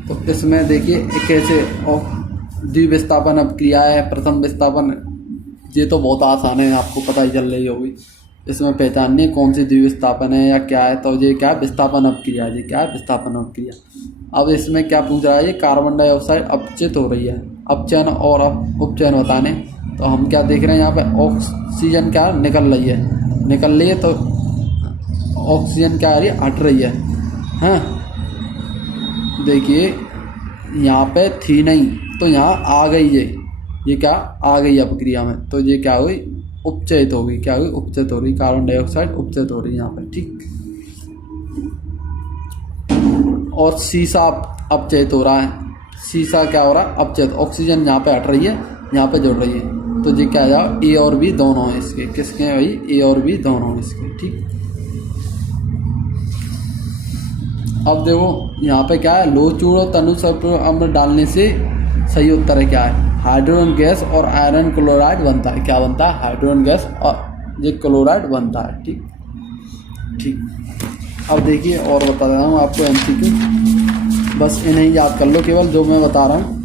तो इसमें देखिए कैसे द्विविस्थापन अपक्रिया है, प्रथम विस्थापन, ये तो बहुत आसान है, आपको पता ही चल रही होगी। इसमें पहचाननी है कौन सी द्विविस्थापन है या क्या है, तो ये क्या है, विस्थापन अपक्रिया, ये क्या है, विस्थापन अपक्रिया। अब इसमें क्या पूछ रहा है, ये कार्बन डाइऑक्साइड अपचित हो रही है, अपचयन और उपचयन बताने, तो हम क्या देख रहे हैं यहाँ पे, ऑक्सीजन क्या निकल रही है, तो ऑक्सीजन क्या आ रही है, हट रही है, हाँ। देखिए यहाँ पे थी नहीं, तो यहाँ आ गई ये क्या आ गई अपक्रिया में, तो ये क्या हुई, उपचयित होगी, क्या हुई, उपचयित हो रही, कार्बन डाइऑक्साइड उपचयित हो रही है यहाँ पे, ठीक। और सीसा अपचयित हो रहा है, सीसा क्या हो रहा है, अपचयित, ऑक्सीजन यहाँ पे हट रही है, यहाँ पे जुड़ रही है, तो ये क्या जाओ, A और B दोनों हैं इसके, किसके हैं भाई, A और B दोनों हैं इसके, ठीक। अब देखो यहाँ पे क्या है, लोह चूर्ण और तनु सल्फर अम्ल डालने से सही उत्तर है क्या है, हाइड्रोजन गैस और आयरन क्लोराइड बनता है, क्या बनता है, हाइड्रोजन गैस और ये क्लोराइड बनता है। ठीक ठीक। अब देखिए और बता रहा हूँ आपको MCQ, बस इन्हें याद कर लो केवल जो मैं बता रहा हूँ।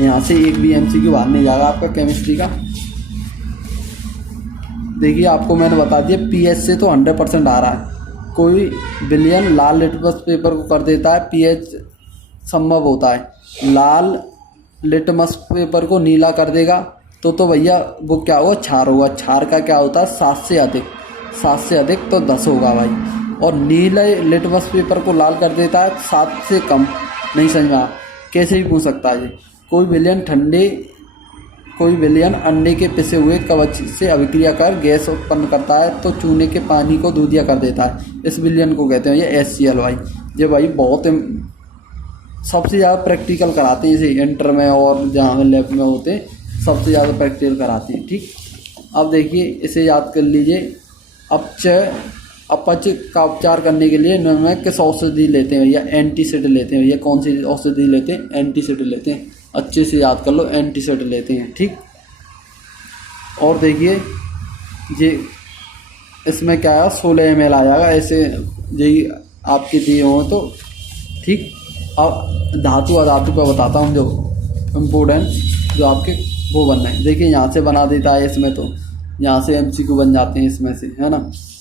यहाँ से एक भी MCQ बाहर नहीं जाएगा आपका केमिस्ट्री का। देखिए आपको मैंने बता दिया pH से तो 100% आ रहा है। कोई विलयन लाल लिटमस पेपर को कर देता है, pH संभव होता है। लाल लिटमस पेपर को नीला कर देगा तो भैया वो क्या होगा, क्षार होगा। क्षार का क्या होता है 7 से अधिक, 7 से अधिक तो 10 होगा भाई। और नीले लिटमस पेपर को लाल कर देता है 7 से कम। नहीं समझ में आया, कैसे भी पूछ सकता है ये। कोई विलयन अंडे के पिसे हुए कवच से अभिक्रिया कर गैस उत्पन्न करता है तो चूने के पानी को दूधिया कर देता है। इस विलयन को कहते हैं ये HCl भाई। ये भाई बहुत सबसे ज़्यादा प्रैक्टिकल कराते हैं इसे इंटर में, और जहाँ लैब में होते हैं सबसे ज़्यादा प्रैक्टिकल कराते हैं। ठीक। अब देखिए इसे याद कर लीजिए। अपच का उपचार करने के लिए में किस औषधि लेते हैं भैया, एंटीसिड लेते हैं भैया। कौन सी औषधि लेते हैं, एंटीसिड लेते हैं। अच्छे से याद कर लो, एंटीसिड लेते हैं। ठीक। और देखिए ये इसमें क्या है 16 ml आ जाएगा, ऐसे यही आपके दिए हों तो। ठीक। अब धातु अधातु का बताता हूँ जो इम्पोर्टेंट जो आपके वो बनना है। देखिए यहाँ से बना देता है इसमें, तो यहाँ से MCQ बन जाते हैं इसमें से, है ना।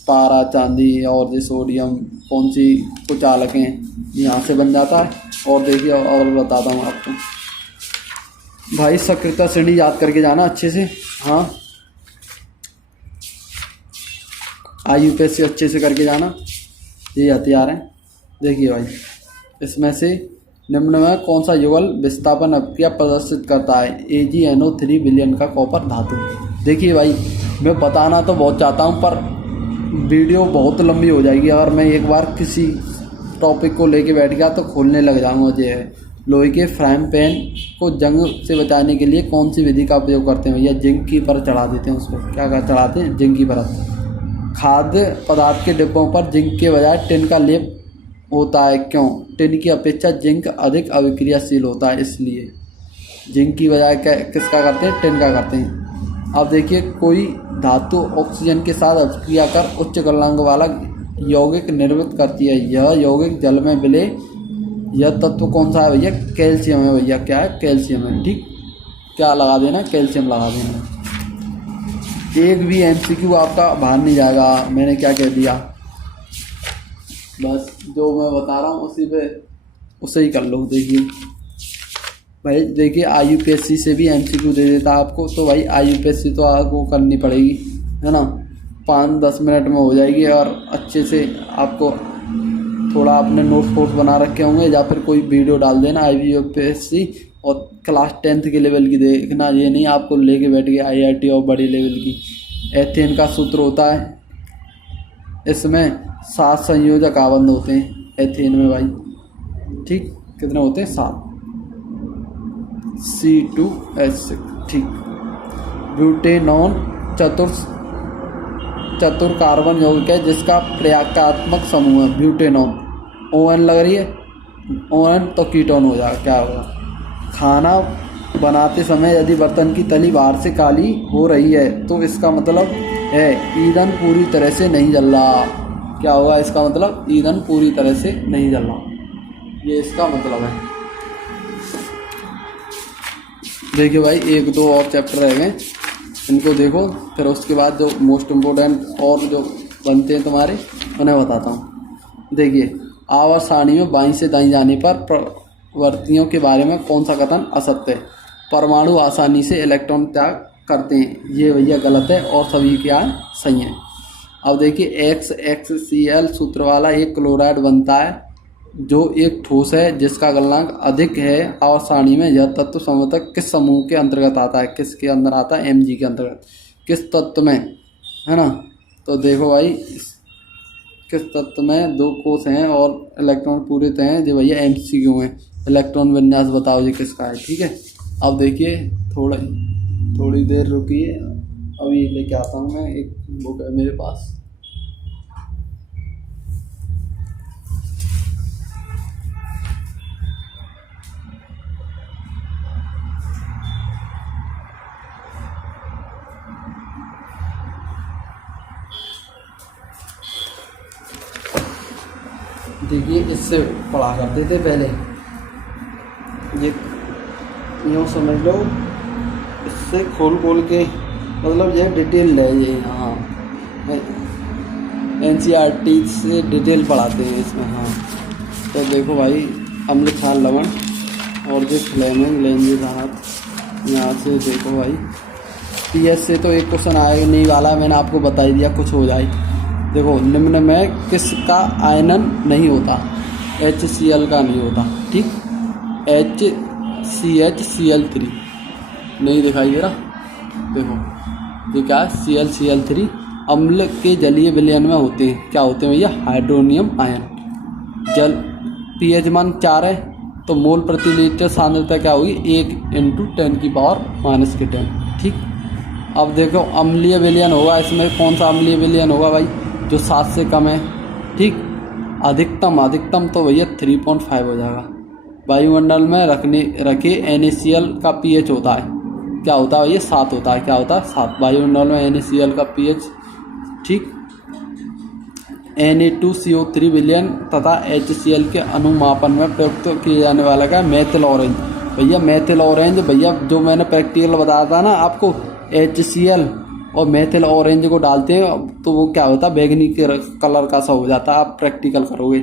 पारा, चांदी और ये सोडियम कौन सी कुछ चालक हैं, यहाँ से बन जाता है। और देखिए और बताता हूँ आपको भाई, सक्रियता श्रेणी याद करके जाना अच्छे से। हाँ, IUPAC अच्छे से करके जाना, ये हथियार हैं। देखिए भाई इसमें से निम्न में कौन सा युगल विस्थापन अभिक्रिया प्रदर्शित करता है, AgNO3 विलयन का कॉपर धातु। देखिए भाई मैं बताना तो बहुत चाहता हूँ पर वीडियो बहुत लंबी हो जाएगी अगर मैं एक बार किसी टॉपिक को लेके बैठ गया तो खोलने लग जाऊँगा। ये है लोहे के फ्राइंग पैन को जंग से बचाने के लिए कौन सी विधि का उपयोग करते हैं भैया, जिंक की परत चढ़ा देते हैं उसको। क्या चढ़ाते हैं, जिंक की परत। खाद्य पदार्थ के डिब्बों पर जिंक के बजाय टिन का लेप होता है, क्यों? टिन की अपेक्षा जिंक अधिक अभिक्रियाशील होता है, इसलिए जिंक की बजाय किसका करते हैं, टिन का करते हैं। अब देखिए कोई धातु ऑक्सीजन के साथ अभिक्रिया कर उच्च गलनांक वाला यौगिक निर्मित करती है। यह यौगिक जल में मिले। यह तत्व कौन सा है भैया, कैल्शियम है भैया। क्या है, कैल्शियम है। ठीक। क्या लगा देना, कैल्शियम लगा देना। एक भी MCQ आपका बाहर नहीं जाएगा। मैंने क्या कह दिया, बस जो मैं बता रहा हूँ उसे ही कर लो। देखिए भाई, देखिए IUPAC से भी MCQ दे देता आपको, तो भाई IUPAC तो आपको करनी पड़ेगी, है ना। 5-10 मिनट में हो जाएगी। और अच्छे से आपको थोड़ा अपने नोट्स बना रखे होंगे या फिर कोई वीडियो डाल देना IUPAC, और क्लास 10th के लेवल की देखना। ये नहीं आपको लेके बैठ गए IIT और बड़ी लेवल की। एथेन का सूत्र होता है, इसमें 7 संयोजक आबंध होते हैं एथेन में भाई। ठीक। कितने होते हैं, 7। C2H6। ठीक। ब्यूटेनॉन चतुर कार्बन यौगिक है जिसका प्रयागात्मक समूह है ब्यूटेनॉन। ON लग रही है, ON तो कीटोन हो जाएगा। क्या होगा, खाना बनाते समय यदि बर्तन की तली बाहर से काली हो रही है तो इसका मतलब है ईंधन पूरी तरह से नहीं जल रहा। क्या होगा इसका मतलब, ईंधन पूरी तरह से नहीं जल रहा, ये इसका मतलब है। देखिए भाई 1-2 और चैप्टर रह गए, इनको देखो, फिर उसके बाद जो मोस्ट इम्पोर्टेंट और जो बनते हैं तुम्हारे उन्हें बताता हूँ। देखिए आवर्त सारणी में बाईं से दाईं जाने पर प्रवृत्तियों के बारे में कौन सा कथन असत्य है। परमाणु आसानी से इलेक्ट्रॉन त्याग करते हैं, ये भैया गलत है, और सभी क्या सही है। अब देखिए XHCl सूत्र वाला एक क्लोराइड बनता है जो एक ठोस है जिसका गलनांक अधिक है आवर्त सारणी में। यह तत्व संभवतः किस समूह के अंतर्गत आता है, किसके अंदर आता है, Mg के अंतर्गत। किस तत्व में, है ना। तो देखो भाई किस तत्व में 2 कोष हैं और इलेक्ट्रॉन पूरित हैं, जो भैया MCQ हैं। इलेक्ट्रॉन विन्यास बताओ ये किसका है। ठीक है। अब देखिए थोड़ी देर रुकिए, अभी लेके आता हूँ मैं, एक बुक है मेरे पास। देखिए इससे पढ़ा करते थे पहले, ये यूँ समझ लो, इससे खोल खोल के मतलब ये डिटेल है ये। हाँ, NCERT से डिटेल पढ़ाते हैं इसमें। हाँ, तो देखो भाई, अम्ल क्षार लवण और जो फ्लेमिंग लेंगे हाथ, यहाँ से देखो भाई, PS से तो एक क्वेश्चन आएगा नहीं वाला, मैंने आपको बता ही दिया, कुछ हो जाए। देखो, निम्न में किसका आयनन नहीं होता? HCl का नहीं होता, ठीक। HCHCl3 नहीं दिखाई दे रहा, देखो ये क्या है, Cl अम्ल के जलीय विलयन में होते हैं, क्या होते हैं भैया? Hydronium ion. जल pH मान 4 है, तो मोल प्रति लीटर सांद्रता क्या होगी? 1 × 10⁻⁻⁻, ठीक। अब देखो अम्लीय विलयन होगा, इसमें कौन सा अम्लीय विलयन होगा भाई? जो 7 से कम है, ठीक। अधिकतम तो भैया 3.5 हो जाएगा। वायुमंडल में रखे NaCl का pH होता है, क्या होता है भैया? 7 होता है। क्या होता है? 7। वायुमंडल में NaCl का pH, ठीक। Na2CO3 विलयन तथा HCl के अनुमापन में प्रयुक्त किए जाने वाला का मेथिल ऑरेंज। भैया मेथिल ऑरेंज, भैया जो मैंने प्रैक्टिकल बताया था ना आपको, HCl और मेथिल ऑरेंज को डालते हैं तो वो क्या होता है? बैगनी के कलर का सा हो जाता है, आप प्रैक्टिकल करोगे,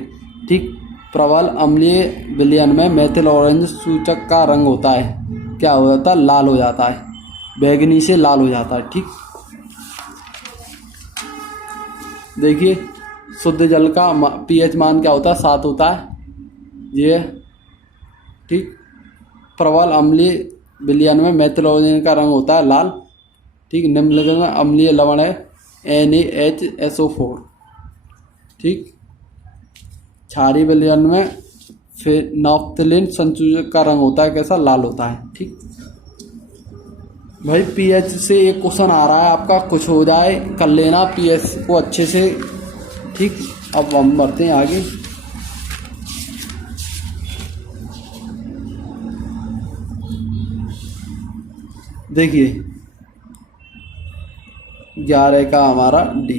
ठीक। प्रबल अम्लीय विलयन में मेथिल ऑरेंज सूचक का रंग होता है, क्या हो जाता है? लाल हो जाता है, बैगनी से लाल हो जाता है, ठीक। देखिए शुद्ध जल का pH मान क्या होता है? 7 होता है, ये, ठीक। प्रबल अम्लीय विलयन में मेथिल ऑरेंज का रंग होता है लाल, ठीक। निम्नलिखित में अम्लीय लवण है NaHSO4, ठीक। क्षारीय विलयन में फिर नाफ्थलीन संसूचक का रंग होता है कैसा? लाल होता है, ठीक। भाई pH से एक क्वेश्चन आ रहा है आपका, कुछ हो जाए कर लेना pH को अच्छे से, ठीक। अब हम बढ़ते हैं आगे। देखिए 11 का हमारा D,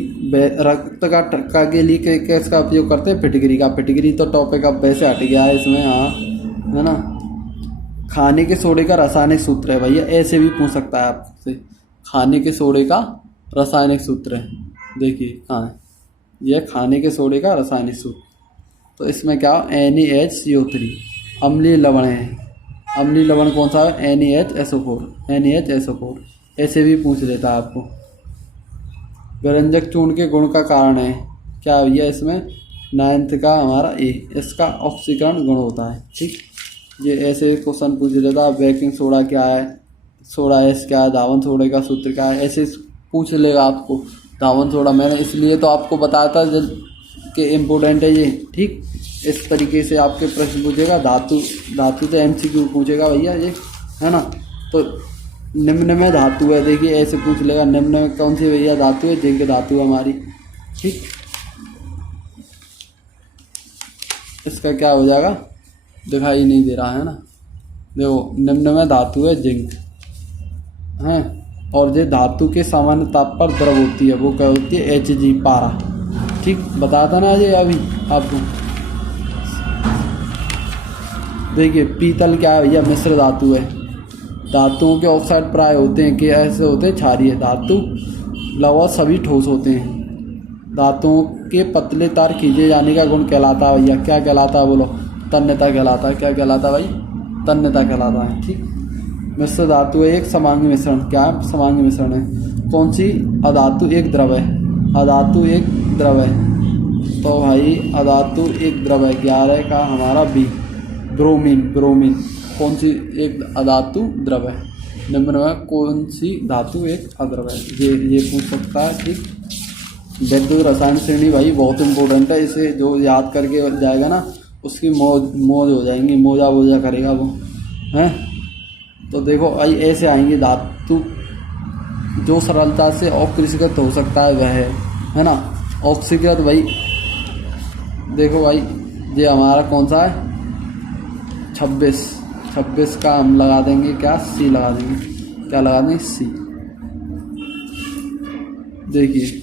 रक्त का टक्का के लिए किसका उपयोग करते हैं? फिटकरी का। फिटकरी तो टॉपिक अब वैसे हट गया है इसमें, हाँ, है ना। खाने के सोडे का रासायनिक सूत्र है भैया, ऐसे भी पूछ सकता है आपसे। खाने के सोडे का रासायनिक सूत्र है, देखिए कहाँ है, यह खाने के सोडे का रासायनिक सूत्र। तो इसमें क्या? NaHCO3 अम्लीय लवण है। अम्लीय लवण कौन सा है? NaHSO4। ऐसे भी पूछ लेता है आपको। व्यंजक चूर्ण के गुण का कारण है, क्या भैया? इसमें 9th का हमारा A, इसका ऑक्सीकरण गुण होता है, ठीक। ये ऐसे क्वेश्चन पूछ लेता है। बेकिंग सोडा क्या है? सोडा एस क्या है? धावन सोडे का सूत्र क्या है? ऐसे पूछ लेगा आपको। धावन सोडा मैंने इसलिए तो आपको बताया था कि इम्पोर्टेंट है ये, ठीक। इस तरीके से आपके प्रश्न पूछेगा। धातु तो MCQ पूछेगा भैया ये, है ना। तो निम्न में धातु है, देखिए ऐसे पूछ लेगा, निम्न में कौन सी भैया धातु है? जिंक धातु हमारी, ठीक। इसका क्या हो जाएगा? दिखाई नहीं दे रहा है ना, देखो निम्न में धातु है जिंक, है। और ये धातु के सामान्य ताप पर द्रव होती है, वो क्या होती है? Hg, पारा, ठीक। बताया था ना ये अभी आपको। देखिए पीतल क्या है भैया? मिश्र धातु है। धातुओं के ऑक्साइड प्राय होते हैं कि ऐसे होते हैं क्षारीय धातु, लगभग सभी ठोस होते हैं। धातुओं के पतले तार खींचे जाने का गुण कहलाता है भैया, क्या कहलाता है? बोलो। तन्यता कहलाता है। क्या कहलाता है भाई? तन्यता कहलाता है, ठीक। मिश्र धातु है एक समांगी मिश्रण, क्या है? समांगी मिश्रण है। कौन सी? अधातु एक द्रव है। अधातु एक द्रव है, तो भाई अधातु एक द्रव है। 11 का हमारा B, ब्रोमीन। कौन सी एक अधातु द्रव है? निम्न में कौन सी धातु एक अद्रव है? ये पूछ सकता है, ठीक। वैद्युत रसायन श्रेणी भाई बहुत इंपॉर्टेंट है, इसे जो याद करके जाएगा ना उसकी मौज हो जाएंगी, मोजा करेगा वो, हैं। तो देखो भाई ऐसे आएंगे धातु जो सरलता से ऑक्सीकृत हो सकता है वह है ना। ऑक्सीकृत भाई देखो भाई ये हमारा कौन सा है? 26 का हम लगा देंगे क्या? C लगा देंगे। क्या लगा देंगे? C। देखिए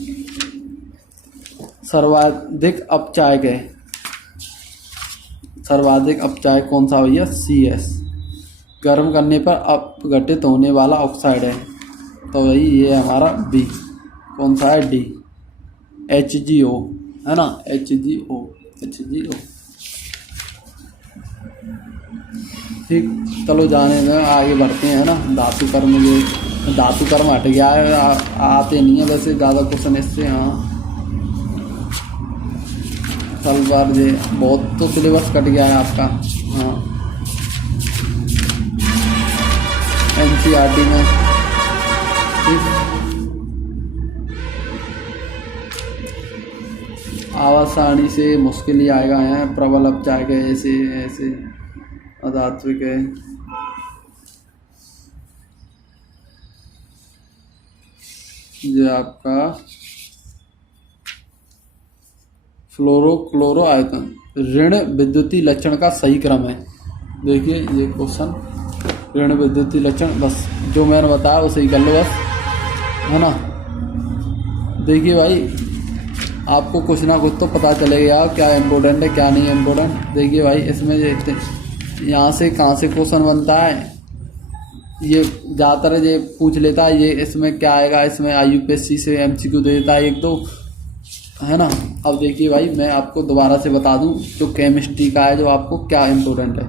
सर्वाधिक अपचायक है, सर्वाधिक अपचायक कौन सा भैया? CS। गर्म करने पर अपघटित होने वाला ऑक्साइड है, तो भाई ये हमारा B। कौन सा है? D। HgO है ना, HgO। ठीक, चलो जाने में आगे बढ़ते हैं ना। धातु कर्म, ये धातु कर्म हट गया है, आते नहीं है वैसे ज़्यादा क्वेश्चन इससे। हाँ सलवार ये बहुत तो सिलेबस कट गया है आपका। हाँ NCERT में। ठीक, आवाज सारणी से मुश्किल ही आएगा है। प्रबल अपचायक है, ऐसे ऐसे अधात्विक है। ये आपका फ्लोरो क्लोरो आयतन ऋण विद्युतीय लक्षण का सही क्रम है। देखिए ये क्वेश्चन ऋण विद्युतीय लक्षण, बस जो मैंने बताया वो सही कर लो बस, है ना। देखिए भाई आपको कुछ ना कुछ तो पता चलेगा क्या इम्पोर्टेंट है क्या नहीं इम्पोर्टेंट। देखिए भाई इसमें यहाँ से कहाँ से क्वेश्चन बनता है, ये ज़्यादातर ये पूछ लेता है ये इसमें क्या आएगा, इसमें IUPAC से MCQ दे देता है 1-2, है ना। अब देखिए भाई मैं आपको दोबारा से बता दूं जो केमिस्ट्री का है, जो आपको क्या इम्पोर्टेंट है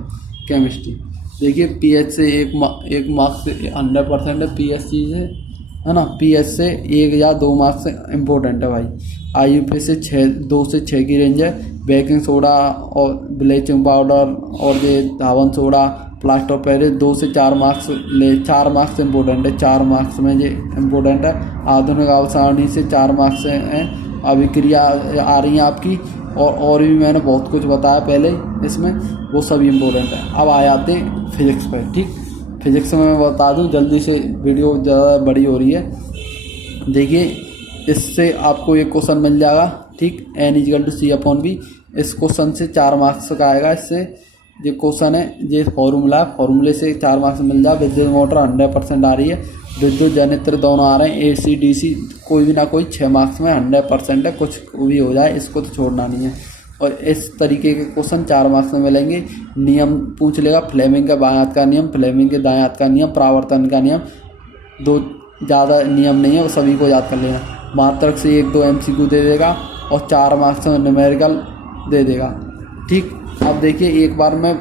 केमिस्ट्री। देखिए pH से एक मार्क्स 100% है, pH चीज़ है ना। pH से 1 या 2 मार्क्स इम्पोर्टेंट है भाई। IUPAC से 2 से 6 की रेंज है। बेकिंग सोडा और ब्लीचिंग पाउडर और ये धावन सोडा, प्लास्टर ऑफ पेरिस 2 से 4 मार्क्स 4 मार्क्स इम्पोर्टेंट है, 4 मार्क्स में ये इम्पोर्टेंट है। आधुनिक आवर्त से 4 मार्क्स हैं। अभिक्रिया आ रही है आपकी, और भी मैंने बहुत कुछ बताया पहले इसमें, वो सभी इम्पोर्टेंट है। अब आ जाते हैं फिजिक्स पर। ठीक, फिजिक्स में मैं बता दूं जल्दी से, वीडियो ज़्यादा बड़ी हो रही है। देखिए इससे आपको एक क्वेश्चन मिल जाएगा। ठीक, N=C/V। इस क्वेश्चन से 4 मार्क्स का आएगा। इससे ये क्वेश्चन है, ये फॉर्मूले से 4 मार्क्स मिल जाए। विद्युत मोटर 100% आ रही है, विद्युत जनित्र दोनों आ रहे हैं, AC DC कोई भी ना कोई 6 मार्क्स में 100% है। कुछ भी हो जाए इसको तो छोड़ना नहीं है। और इस तरीके के क्वेश्चन 4 मार्क्स में मिलेंगे। नियम पूछ लेगा, फ्लेमिंग का बाएं हाथ का नियम, फ्लेमिंग के दाएं हाथ का नियम, परावर्तन का नियम, 2 ज़्यादा नियम नहीं है, वो सभी को याद कर लेना। मात्रक से 1-2 MCQ दे देगा और 4 मार्क्स में न्यूमेरिकल दे देगा। ठीक, अब देखिए एक बार मैं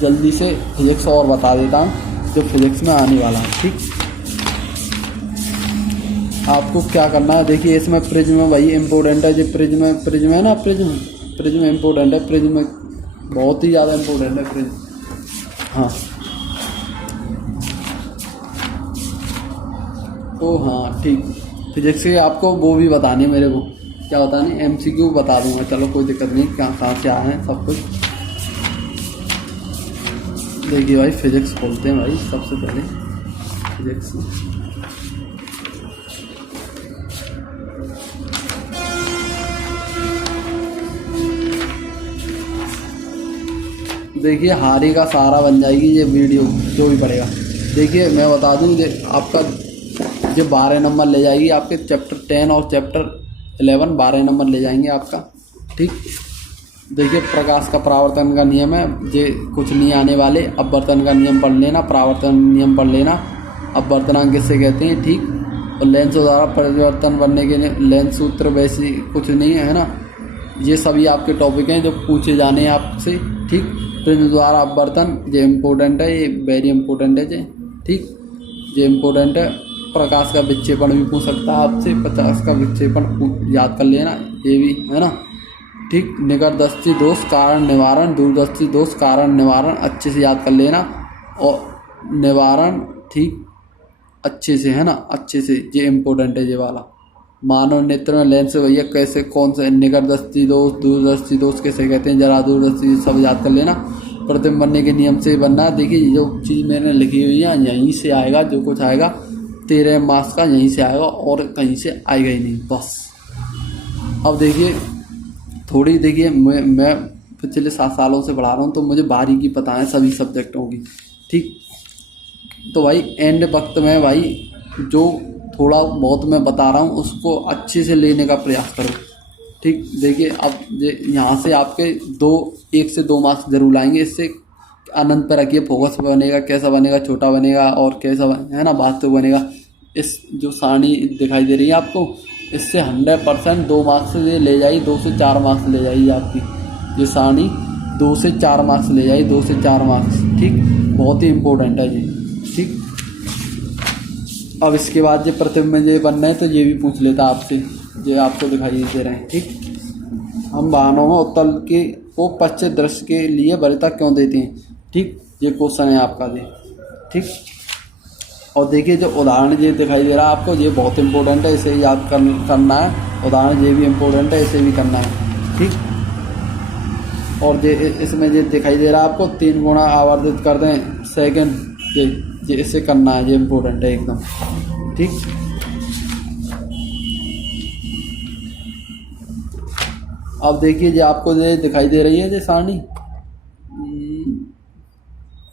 जल्दी से फिजिक्स और बता देता हूँ जो फिजिक्स में आने वाला है। ठीक, आपको क्या करना है, देखिए इसमें प्रिज्म वही इम्पोर्टेंट है। जो प्रिज्म है ना, प्रिज्म इम्पोर्टेंट है। प्रिज्म बहुत ही ज़्यादा इम्पोर्टेंट है प्रिज्म। हाँ तो हाँ ठीक, फिजिक्स के आपको वो भी बताने, मेरे को क्या बताने, MCQ बता दूंगा। चलो कोई दिक्कत नहीं, कहाँ से आए हैं सब कुछ। देखिए भाई फिजिक्स खोलते हैं भाई, सबसे पहले फिजिक्स देखिए हारी का सहारा बन जाएगी ये वीडियो, जो भी पड़ेगा। देखिए मैं बता दूं, आपका जो 12 नंबर ले जाएगी आपके चैप्टर 10 और चैप्टर 11, 12 नंबर ले जाएंगे आपका। ठीक, देखिए प्रकाश का परावर्तन का नियम है, ये कुछ नहीं आने वाले। अपवर्तन का नियम पढ़ लेना, परावर्तन नियम पढ़ लेना, अपवर्तनांक किससे कहते हैं। ठीक, और लेंस द्वारा परिवर्तन बनने के लिए लेंस सूत्र वैसे कुछ नहीं है ना। ये सभी आपके टॉपिक हैं जो पूछे जाने हैं आपसे। ठीक, प्रिज्म द्वारा अपवर्तन ये इम्पोर्टेंट है, ये वेरी इम्पोर्टेंट है ये। ठीक, ये इम्पोर्टेंट है। प्रकाश का विक्षेपण भी पूछ सकता है आपसे, 50 का विक्षेपण याद कर लेना, ये भी है ना। ठीक, निकटदर्शी दोष कारण निवारण, दूरदर्शी दोष कारण निवारण अच्छे से याद कर लेना, और निवारण ठीक अच्छे से, है ना, अच्छे से, ये इम्पोर्टेंट है ये वाला। मानव नेत्र में लेंस भैया कैसे, कौन से निकटदर्शी दोष, दूरदर्शी दोष कैसे कहते हैं, जरा दूरदर्शी सब याद कर लेना। प्रतिबिंब बनने के नियम से बनना। देखिए जो चीज़ मैंने लिखी हुई है यहीं से आएगा, जो कुछ आएगा 13 मार्क्स का यहीं से आएगा, और कहीं से आएगा ही नहीं बस। अब देखिए थोड़ी, देखिए मैं पिछले 7 सालों से पढ़ा रहा हूँ, तो मुझे बारीकी पता है सभी सब्जेक्टों की। ठीक, तो भाई एंड वक्त में भाई जो थोड़ा बहुत मैं बता रहा हूँ उसको अच्छे से लेने का प्रयास करो। ठीक, देखिए अब यहाँ से आपके 1 से 2 मार्क्स जरूर आएंगे। इससे अनंत पर रखिए, फोकस बनेगा, कैसा बनेगा, छोटा बनेगा और कैसा है ना, वास्तविक बनेगा। इस जो सारणी दिखाई दे रही है आपको, इससे 100% 2 मार्क्स से ले जाइए, 2 से 4 मार्क्स ले जाइए आपकी ये सारणी, 2 से 4 मार्क्स ले जाइए, 2 से 4 मार्क्स। ठीक, बहुत ही इम्पोर्टेंट है ये। ठीक, अब इसके बाद ये प्रतिबिंब में ये बनना है तो ये भी पूछ लेता आपसे, ये आपको दिखाई दे रहे हैं। ठीक, हम वाहनों में उत्तल के को पश्चिम दृश्य के लिए वरीयता क्यों देते हैं। ठीक, ये क्वेश्चन है आपका ये। ठीक, और देखिए जो उदाहरण ये दिखाई दे रहा है आपको, ये बहुत इंपॉर्टेंट है, इसे याद करना है। उदाहरण ये भी इम्पोर्टेंट है, इसे भी करना है। ठीक, और ये इसमें ये दिखाई दे रहा है आपको, 3 गुना आवर्धित कर दें सेकंड, ये इसे करना है, ये इम्पोर्टेंट है एकदम। ठीक, अब देखिए ये आपको ये दिखाई दे रही है ये सारणी,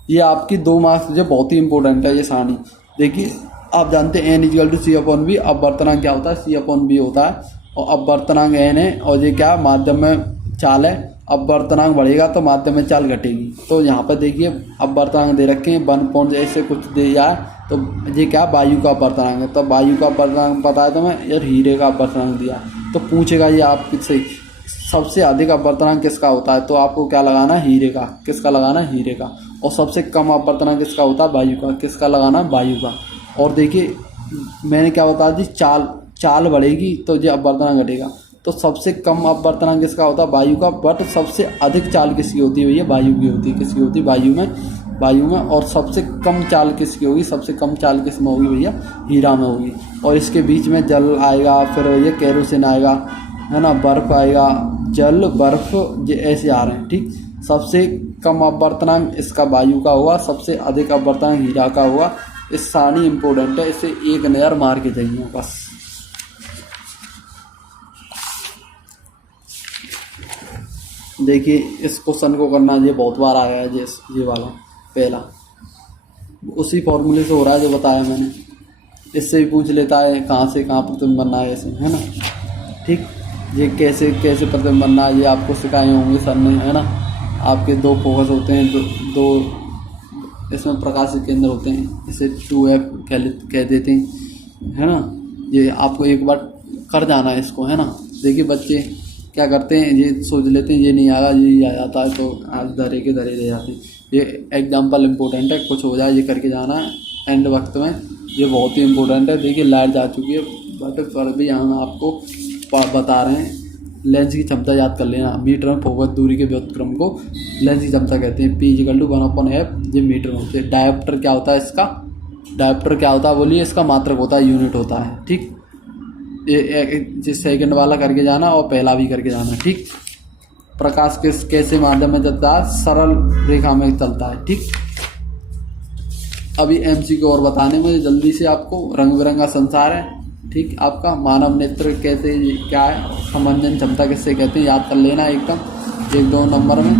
ये आपकी 2 मार्क्स, ये बहुत ही इंपॉर्टेंट है ये सारणी। देखिए आप जानते हैं n=c/v, अपवर्तनांक क्या होता है, c/v होता है, और अपवर्तनांक n है, और ये क्या माध्यम में चाल है, अपवर्तनांक बढ़ेगा तो माध्यम में चाल घटेगी। तो यहाँ पर देखिए अपवर्तनांक दे रखे हैं 1 पॉइंट ऐसे कुछ दे जाए, तो ये क्या वायु का अपवर्तनांक है, तो वायु का अपवर्तनांक पता है तो मैं यार हीरे का अपवर्तनांक दिया, तो पूछेगा ये आपसे सबसे अधिक अपवर्तनांक किसका होता है, तो आपको क्या लगाना है, हीरे का। किसका लगाना है, हीरे का। और सबसे कम अपवर्तनांक किसका होता है, वायु का। किसका लगाना है, वायु का। और देखिए मैंने क्या बता दी, चाल बढ़ेगी तो ये अपवर्तनांक घटेगा, तो सबसे कम अपवर्तनांक किसका होता है, वायु का। बट सबसे अधिक चाल किसकी होती है भैया, वायु की होती है। किसकी होती है, वायु में। और सबसे कम चाल किसकी होगी, सबसे कम चाल किस में होगी भैया, हीरा में होगी। और इसके बीच में जल आएगा, फिर ये केरोसिन आएगा, है ना, बर्फ आएगा, जल बर्फ ये ऐसे आ रहे हैं। ठीक, सबसे कम अपवर्तनांक इसका वायु का हुआ, सबसे अधिक अपवर्तनांक हीरा का हुआ। इस सारणी इंपॉर्टेंट है, इसे एक नज़र मार के जाइए बस। देखिए इस क्वेश्चन को करना, ये बहुत बार आया है, ये वाला पहला उसी फॉर्मूले से हो रहा है जो बताया मैंने। इससे भी पूछ लेता है कहाँ से कहाँ प्रतिबिंब बनना है, ऐसे, है ना। ठीक, ये कैसे कैसे प्रतिबिंब बनना है ये आपको सिखाए होंगे सर ने, है ना। आपके 2 फोकस होते हैं, दो इसमें प्रकाश केंद्र होते हैं, इसे 2F कह देते हैं, है ना। ये आपको एक बार कर जाना है इसको, है ना। देखिए बच्चे क्या करते हैं, ये सोच लेते हैं ये नहीं आएगा, ये आ जाता है, तो आज धरे के धरे रह जाते हैं। ये एग्जाम्पल इम्पोर्टेंट है, कुछ हो जाए ये करके जाना है एंड वक्त में, ये बहुत ही इम्पोर्टेंट है। देखिए लाइट जा चुकी है, बट फिर भी यहाँ आपको बता रहे हैं। लेंस की क्षमता याद कर लेना, मीटर में फोकस दूरी के व्युत्क्रम को लेंस की क्षमता कहते हैं। P=1/f, ये मीटर में होते हैं। डायोप्टर क्या होता है इसका, डायोप्टर क्या होता है बोलिए, इसका मात्रक होता है, यूनिट होता है। ठीक, ये सेकंड वाला करके जाना और पहला भी करके जाना। ठीक, प्रकाश कैसे माध्यम में चलता है, सरल रेखा में चलता है। ठीक, अभी MCQ और बताने मुझे जल्दी से आपको। रंग बिरंगा संसार है। ठीक, आपका मानव नेत्र कैसे क्या है, समंजन क्षमता किससे कहते हैं, याद कर लेना एकदम 1-2 नंबर में।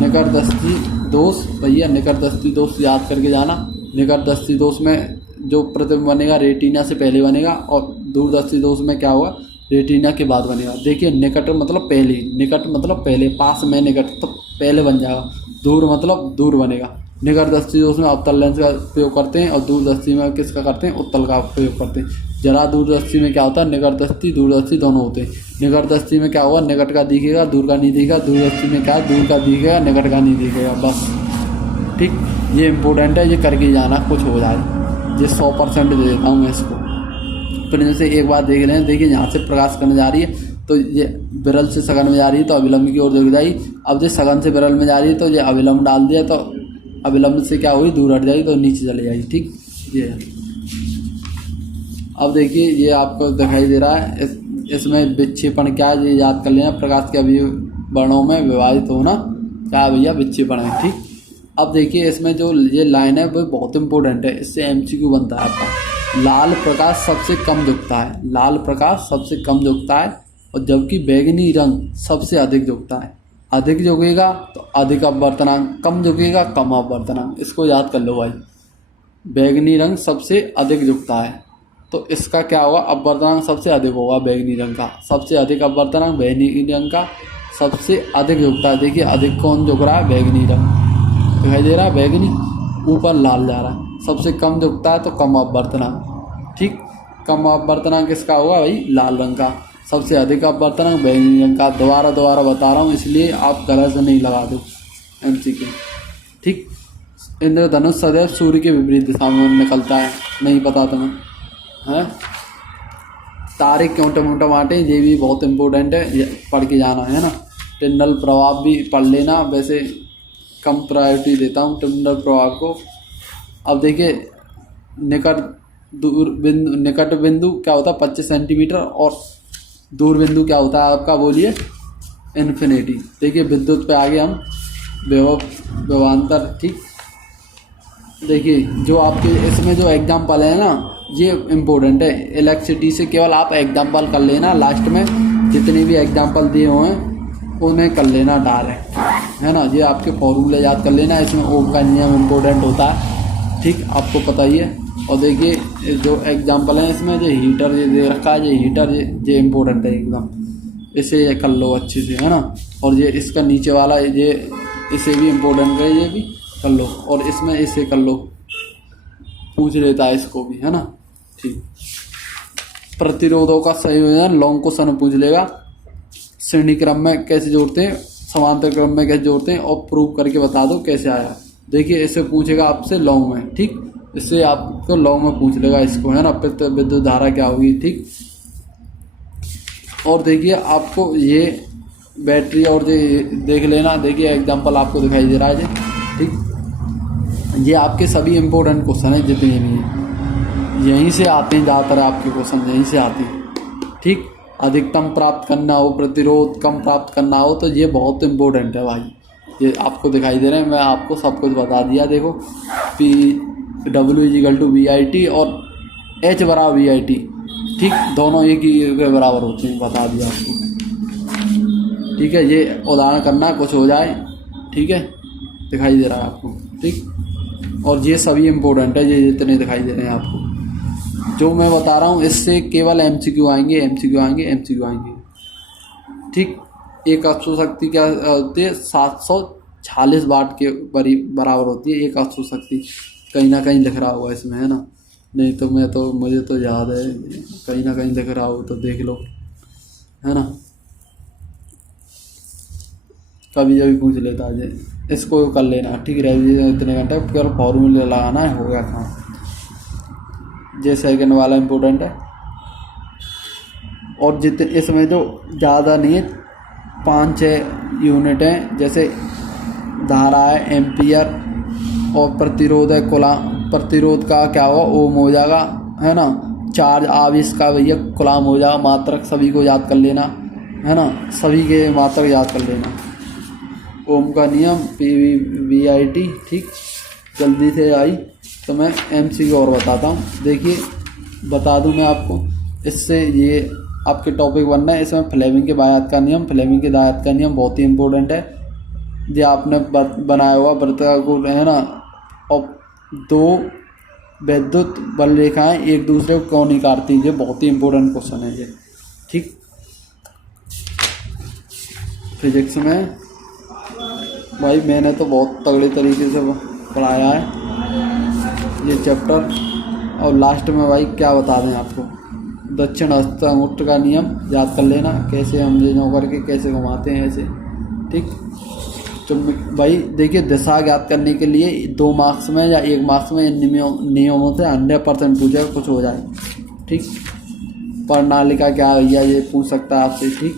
निकट दृष्टि दोष, भैया निकट दृष्टि दोष याद करके जाना। निकट दृष्टि दोष में जो प्रतिबिंब बनेगा रेटिना से पहले बनेगा, और दूरदर्शी दोष में क्या होगा, रेटिना के बाद बनेगा। देखिए निकट मतलब पहले, निकट मतलब पहले, पास में निकट तो पहले बन जाएगा, दूर मतलब दूर बनेगा। निकट दृष्टि दोष में अवतल लेंस का प्रयोग करते हैं, और दूरदर्शी में किसका करते हैं, उत्तल का प्रयोग करते हैं। जरा दूरदर्शी में क्या होता है, निकट दृष्टि दूरदर्शी दोनों होते हैं। निकट दृष्टि में क्या होगा, निकट का दिखेगा, दूर का नहीं दिखेगा। दूरदर्शी में क्या है, दूर का दिखेगा, निकट का नहीं दिखेगा, बस। ठीक, ये इंपॉर्टेंट है, ये करके जाना, कुछ हो जाए। ये 100% दे देता हूँ मैं इसको। फिर जैसे एक बार देख लें, देखिए यहाँ से प्रकाश करने जा रही है, तो ये विरल से सघन में जा रही है, तो अभिलंब की ओर देख जाएगी। अब जो सघन से विरल में जा रही है, तो ये अभिलंब डाल दिया, तो अभिलंब से क्या हुई, दूर हट जाएगी, तो नीचे चले जाएगी। ठीक, ये अब देखिए ये आपको दिखाई दे रहा है। इसमें विक्षेपण क्या है ये याद कर लेना। प्रकाश के अभी वर्णों में विभाजित होना क्या भैया, विक्षेपण है। ठीक, अब देखिए इसमें जो ये लाइन है वो बहुत इंपॉर्टेंट है, इससे MCQ बनता है आपका। लाल प्रकाश सबसे कम झुकता है, लाल प्रकाश सबसे कम झुकता है, और जबकि बैंगनी रंग सबसे अधिक झुकता है। अधिक झुकेगा तो अधिक अपवर्तनांक, कम झुकेगा कम अपवर्तनांक। इसको याद कर लो भाई, बैंगनी रंग सबसे अधिक झुकता है, तो इसका क्या होगा, अपवर्तनांक सबसे अधिक होगा बैंगनी रंग का, सबसे अधिक अपवर्तनांक बैंगनी रंग का सबसे अधिक झुकता है। देखिए अधिक कौन झुक रहा है, बैंगनी रंग दिखाई दे रहा है, बैंगनी ऊपर लाल जा रहा है। सबसे कम झुकता है तो कम अपवर्तनांक, ठीक, कम अपवर्तनांक किसका होगा भाई, लाल रंग का। सबसे अधिक अपवर्तनांक बैंगनी रंग का। दोबारा बता रहा हूँ इसलिए आप गलत से नहीं लगा दो MCQ, ठीक। इंद्रधनुष सदैव सूर्य के विपरीत दिशा में निकलता है, नहीं पता तुम्हें है। तारे क्यों टमटमाटे, ये भी बहुत इंपॉर्टेंट है, ये पढ़ के जाना है ना। टिंडल प्रभाव भी पढ़ लेना, वैसे कम प्रायोरिटी देता हूँ टिंडल प्रभाव को। अब देखिए निकट बिंदु क्या होता है 25 सेंटीमीटर, और दूर बिंदु क्या होता है आपका, बोलिए इन्फिनिटी। देखिए विद्युत पे आगे हम विभवांतर, ठीक। देखिए जो आपके इसमें जो एग्जाम्पल है ना, ये इम्पोर्टेंट है। इलेक्ट्रिसिटी से केवल आप एग्जाम्पल कर लेना, लास्ट में जितने भी एग्जाम्पल दिए हुए हैं उन्हें कर लेना डायरेक्ट, है ना। ये आपके फॉर्मूले याद कर लेना, इसमें ओम का नियम इम्पोर्टेंट होता है, ठीक, आपको पता ही है। और देखिए जो एग्जाम्पल है इसमें, जो हीटर ये दे रखा है, ये हीटर ये इम्पोर्टेंट है एकदम, इसे ये कर लो अच्छे से, है ना। और ये इसका नीचे वाला ये इसे भी इम्पोर्टेंट है, ये भी कर लो। और इसमें इसे कर लो, पूछ लेता है इसको भी, है ना, ठीक। प्रतिरोधों का संयोजन लॉन्ग क्वेश्चन पूछ लेगा। श्रेणी क्रम में कैसे जोड़ते हैं, समांतर क्रम में कैसे जोड़ते हैं, और प्रूव करके बता दो कैसे आया। देखिए इसे पूछेगा आपसे लॉन्ग में, ठीक, इससे आपको लॉन्ग में पूछ लेगा इसको, है ना। विद्युत धारा क्या होगी, ठीक। और देखिए आपको ये बैटरी और ये देख लेना। देखिए एग्जांपल आपको दिखाई दे रहा है, ठीक। ये आपके सभी इम्पोर्टेंट क्वेश्चन हैं जितने भी हैं, यहीं से आते हैं ज़्यादातर आपके क्वेश्चन, यहीं से आते हैं, ठीक। अधिकतम प्राप्त करना हो, प्रतिरोध कम प्राप्त करना हो, तो ये बहुत इम्पोर्टेंट है भाई। ये आपको दिखाई दे रहे हैं, मैं आपको सब कुछ बता दिया। देखो PW=VIT और H बराबर VIT, ठीक, दोनों एक ही के बराबर होते हैं, बता दिया आपको, ठीक है। ये उदाहरण करना कुछ हो जाए, ठीक है, दिखाई दे रहा है आपको, ठीक। और ये सभी इम्पोर्टेंट है, ये जितने दिखाई दे रहे हैं आपको, जो मैं बता रहा हूँ इससे केवल MCQ आएंगे, MCQ आएंगे, MCQ आएंगे, ठीक। एक अक्षु शक्ति क्या होती है, 746 वाट के बराबर होती है एक अक्षु शक्ति। कहीं ना कहीं लिख रहा हुआ इसमें, है ना, नहीं तो मुझे तो याद है, कहीं ना कहीं लिख रहा हो तो देख लो, है ना। कभी कभी पूछ लेता है, इसको कर लेना, ठीक। रिवीजन इतने घंटे केवल फॉर्मूले लगाना है, हो गया काम। ये सेकंड वाला इम्पोर्टेंट है। और जितने इसमें जो ज़्यादा नहीं है, 5-6 यूनिट हैं, जैसे धारा है एम्पियर, और प्रतिरोध है कूलाम। प्रतिरोध का क्या होगा, ओम हो जाएगा, है ना। चार्ज आवेश का भैया कूलाम हो जाएगा। मात्रक सभी को याद कर लेना, है ना, सभी के मात्रक याद कर लेना। ओम का नियम PV/VIT, ठीक। जल्दी से आई तो मैं MCQ और बताता हूँ। देखिए बता दूँ मैं आपको, इससे ये आपके टॉपिक बनना है। इसमें फ्लेमिंग के दायात का नियम, फ्लेमिंग के दायात का नियम बहुत ही इम्पोर्टेंट है। ये आपने बनाया हुआ वृत्ताकार, है ना, और 2 विद्युत बल रेखाएं एक दूसरे को क्यों नहीं काटती, ये बहुत ही इम्पोर्टेंट क्वेश्चन है ये, ठीक। फिजिक्स में भाई मैंने तो बहुत तगड़े तरीके से पढ़ाया है ये चैप्टर। और लास्ट में भाई क्या बता दें आपको, दक्षिण हस्त अंगूठे का नियम याद कर लेना, कैसे हम ये नो करके कैसे घुमाते हैं ऐसे, ठीक। तो भाई देखिए दिशा ज्ञात करने के लिए 2 मार्क्स में या 1 मार्क्स में इन नियमों से 100% पूछेगा, कुछ हो जाए, ठीक। प्रणालिका क्या है ये पूछ सकता है आपसे, ठीक।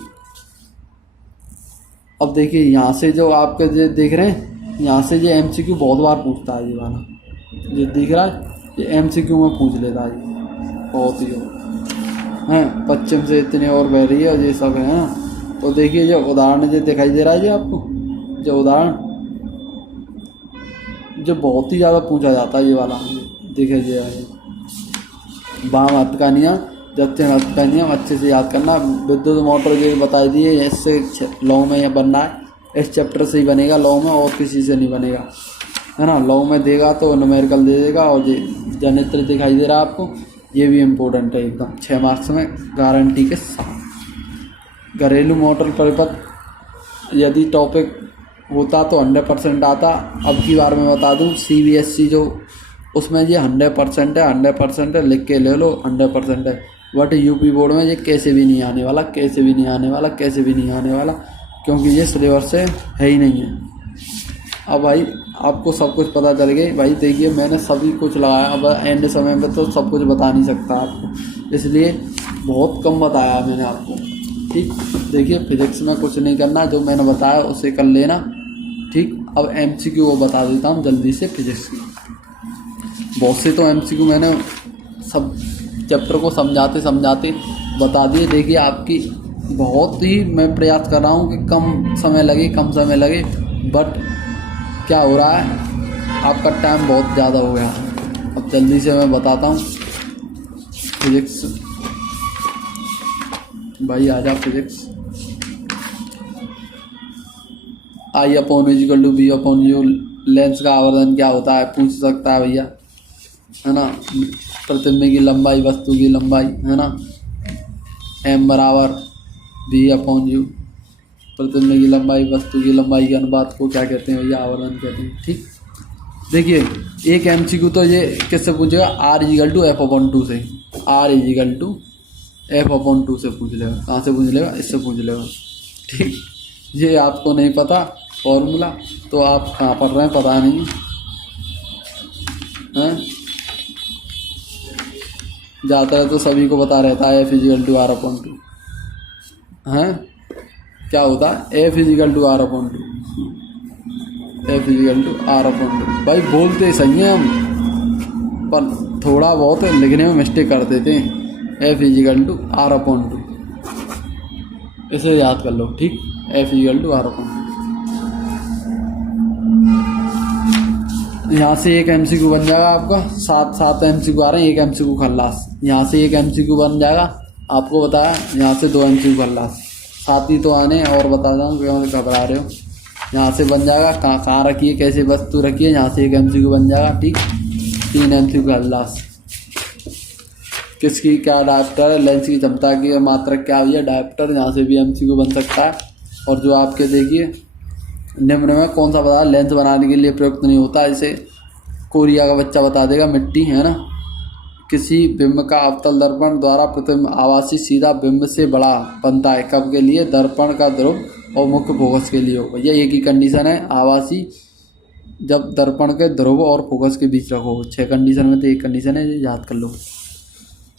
अब देखिए यहाँ से जो आपके जो देख रहे हैं, यहाँ से ये MCQ बहुत बार पूछता है, ये वाला ये दिख रहा है, ये MCQ में पूछ लेता है, बहुत ही हैं। पश्चिम से इतने और बह रही है और ये सब है ना। तो देखिए जो उदाहरण जो दिखाई दे रहा है, ये आपको जो उदाहरण जो बहुत ही ज़्यादा पूछा जाता है, ये वाला दिखाई दे रहा है। बाम हाथ का नियम, दक्षिण हाथ का नियम अच्छे से याद करना। विद्युत मोटर ये बता दिए, इससे लॉ में यह बनना है, इस चैप्टर से ही बनेगा लॉ में, और किसी से नहीं बनेगा, है ना। लॉ में देगा तो न्यूमेरिकल दे देगा। और ये जनित्र दिखाई दे रहा है आपको, ये भी इम्पोर्टेंट है एकदम, 6 मार्क्स में गारंटी के साथ। घरेलू मोटर परिपथ यदि टॉपिक होता तो 100% आता। अब की बार मैं बता दूं, CBSE जो उसमें ये 100% है, 100% है, लिख के ले लो 100% है। बट यूपी बोर्ड में ये कैसे भी नहीं आने वाला, कैसे भी नहीं आने वाला, कैसे भी नहीं आने वाला, क्योंकि ये सिलेबस से है ही नहीं है। अब भाई आपको सब कुछ पता चल गई। भाई देखिए मैंने सभी कुछ लगाया, अब एंड समय में तो सब कुछ बता नहीं सकता आपको, इसलिए बहुत कम बताया मैंने आपको। ठीक, देखिए फिजिक्स में कुछ नहीं करना, जो मैंने बताया उसे कर लेना। ठीक, अब MCQ वो बता देता हूँ जल्दी से फिजिक्स की। बहुत से तो MCQ मैंने सब चैप्टर को समझाते समझाते बता दिए। देखिए आपकी बहुत ही मैं प्रयास कर रहा हूँ कि कम समय लगे, बट क्या हो रहा है, आपका टाइम बहुत ज़्यादा हो गया। अब जल्दी से मैं बताता हूँ फिजिक्स। भाई आजा फिजिक्स। I/B/U लेंस का आवर्धन क्या होता है, पूछ सकता है भैया, है ना। प्रतिबिंब की लंबाई, वस्तु की लंबाई, है ना। M बराबर B/U, प्रतिबिंब की लंबाई वस्तु की लंबाई के अनुपात को क्या कहते हैं भैया, आवर्धन कहते हैं। ठीक, देखिए एक MCQ तो ये किससे पूछेगा, R=F/2 से, R=F/2 से पूछ लेगा। कहाँ से पूछ लेगा, इससे पूछ लेगा। ठीक, ये आपको नहीं पता फॉर्मूला तो आप कहाँ पढ़ रहे हैं पता नहीं है। जाता है तो सभी को पता रहता है F=R/2 है। क्या होता है F=R/2, F=R/2। भाई बोलते सही हैं हम, पर थोड़ा बहुत लिखने में मिस्टेक कर देते हैं। F=R/2, इसे याद कर लो। ठीक, F=R/2। यहाँ से एक MCQ बन जाएगा आपका, 7 MCQ आ रहे हैं, एक MCQ खल्लास। यहाँ से एक MCQ बन जाएगा, आपको बताया। यहाँ से 2 MCQ खल्लास, 7 ही तो आने। और बता दूँ क्यों घबरा रहे हो, यहाँ से बन जाएगा कहाँ रखिए, कैसे वस्तु रखिए, यहाँ से एक MCQ बन जाएगा। ठीक, 3 MCQ खल्लास। किसकी क्या डायप्टर है, लेंस की क्षमता की मात्रक क्या हुई है, डायप्टर, यहाँ से भी MCQ बन सकता है। और जो आपके देखिए निम्न में कौन सा पदार्थ लेंस बनाने के लिए प्रयुक्त नहीं होता, इसे कोरिया का बच्चा बता देगा, मिट्टी, है ना। किसी बिंब का अवतल दर्पण द्वारा प्रतिबिंब आभासी सीधा बिंब से बड़ा बनता है, कब के लिए, दर्पण का ध्रुव और मुख्य फोकस के लिए हो। भैया एक ही कंडीशन है, आभासी जब दर्पण के ध्रुव और फोकस के बीच रखो। 6 कंडीशन में तो एक कंडीशन है, ये याद कर लो।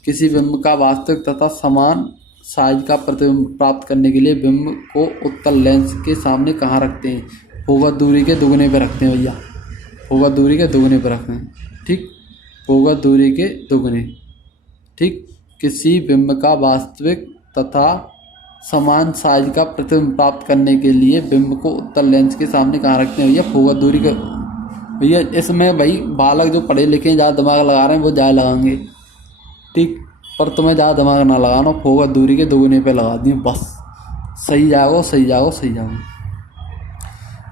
किसी बिंब का वास्तविक तथा समान साइज का प्रतिबिंब प्राप्त करने के लिए बिंब को उत्तल लेंस के सामने कहाँ रखते हैं, फोकस दूरी के दुगने पे रखते हैं भैया, फोकस दूरी के दुगने पे रखते हैं। ठीक, फोकस दूरी के दुगने। ठीक, किसी बिंब का वास्तविक तथा समान साइज का प्रतिबिंब प्राप्त करने के लिए बिंब को उत्तल लेंस के सामने कहाँ रखते हैं भैया, फोकस दूरी के। भैया इसमें भाई बालक जो पढ़े लिखे ज़्यादा दिमाग लगा रहे हैं वो ज़्यादा लगाएंगे। ठीक, पर तुम्हें ज़्यादा दिमाग ना लगाना, फोकस दूरी के दुगने पे लगा दी बस, सही जाओ।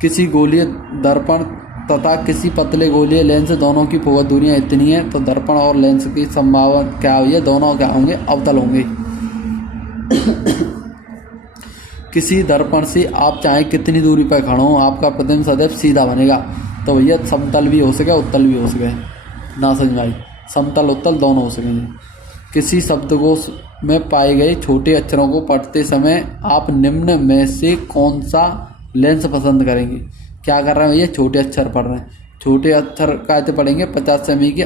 किसी गोलीय दर्पण तथा किसी पतले गोलीय लेंस दोनों की फोकस दूरियां इतनी है तो दर्पण और लेंस की संभावना क्या हुई है, दोनों क्या होंगे, अवतल होंगे। किसी दर्पण से आप चाहे कितनी दूरी पर खड़ो हो, आपका प्रतिबिंब सदैव सीधा बनेगा। तो भैया समतल भी हो सके, उत्तल भी हो सके, ना समझ में आई, समतल उत्तल दोनों हो सकेंगे। किसी शब्दकोश में पाए गए छोटे अक्षरों को पढ़ते समय आप निम्न में से कौन सा लेंस पसंद करेंगे। क्या कर रहे हैं भैया, छोटे अक्षर पढ़ रहे हैं। छोटे अक्षर कहते पढ़ेंगे 50 सेमी के,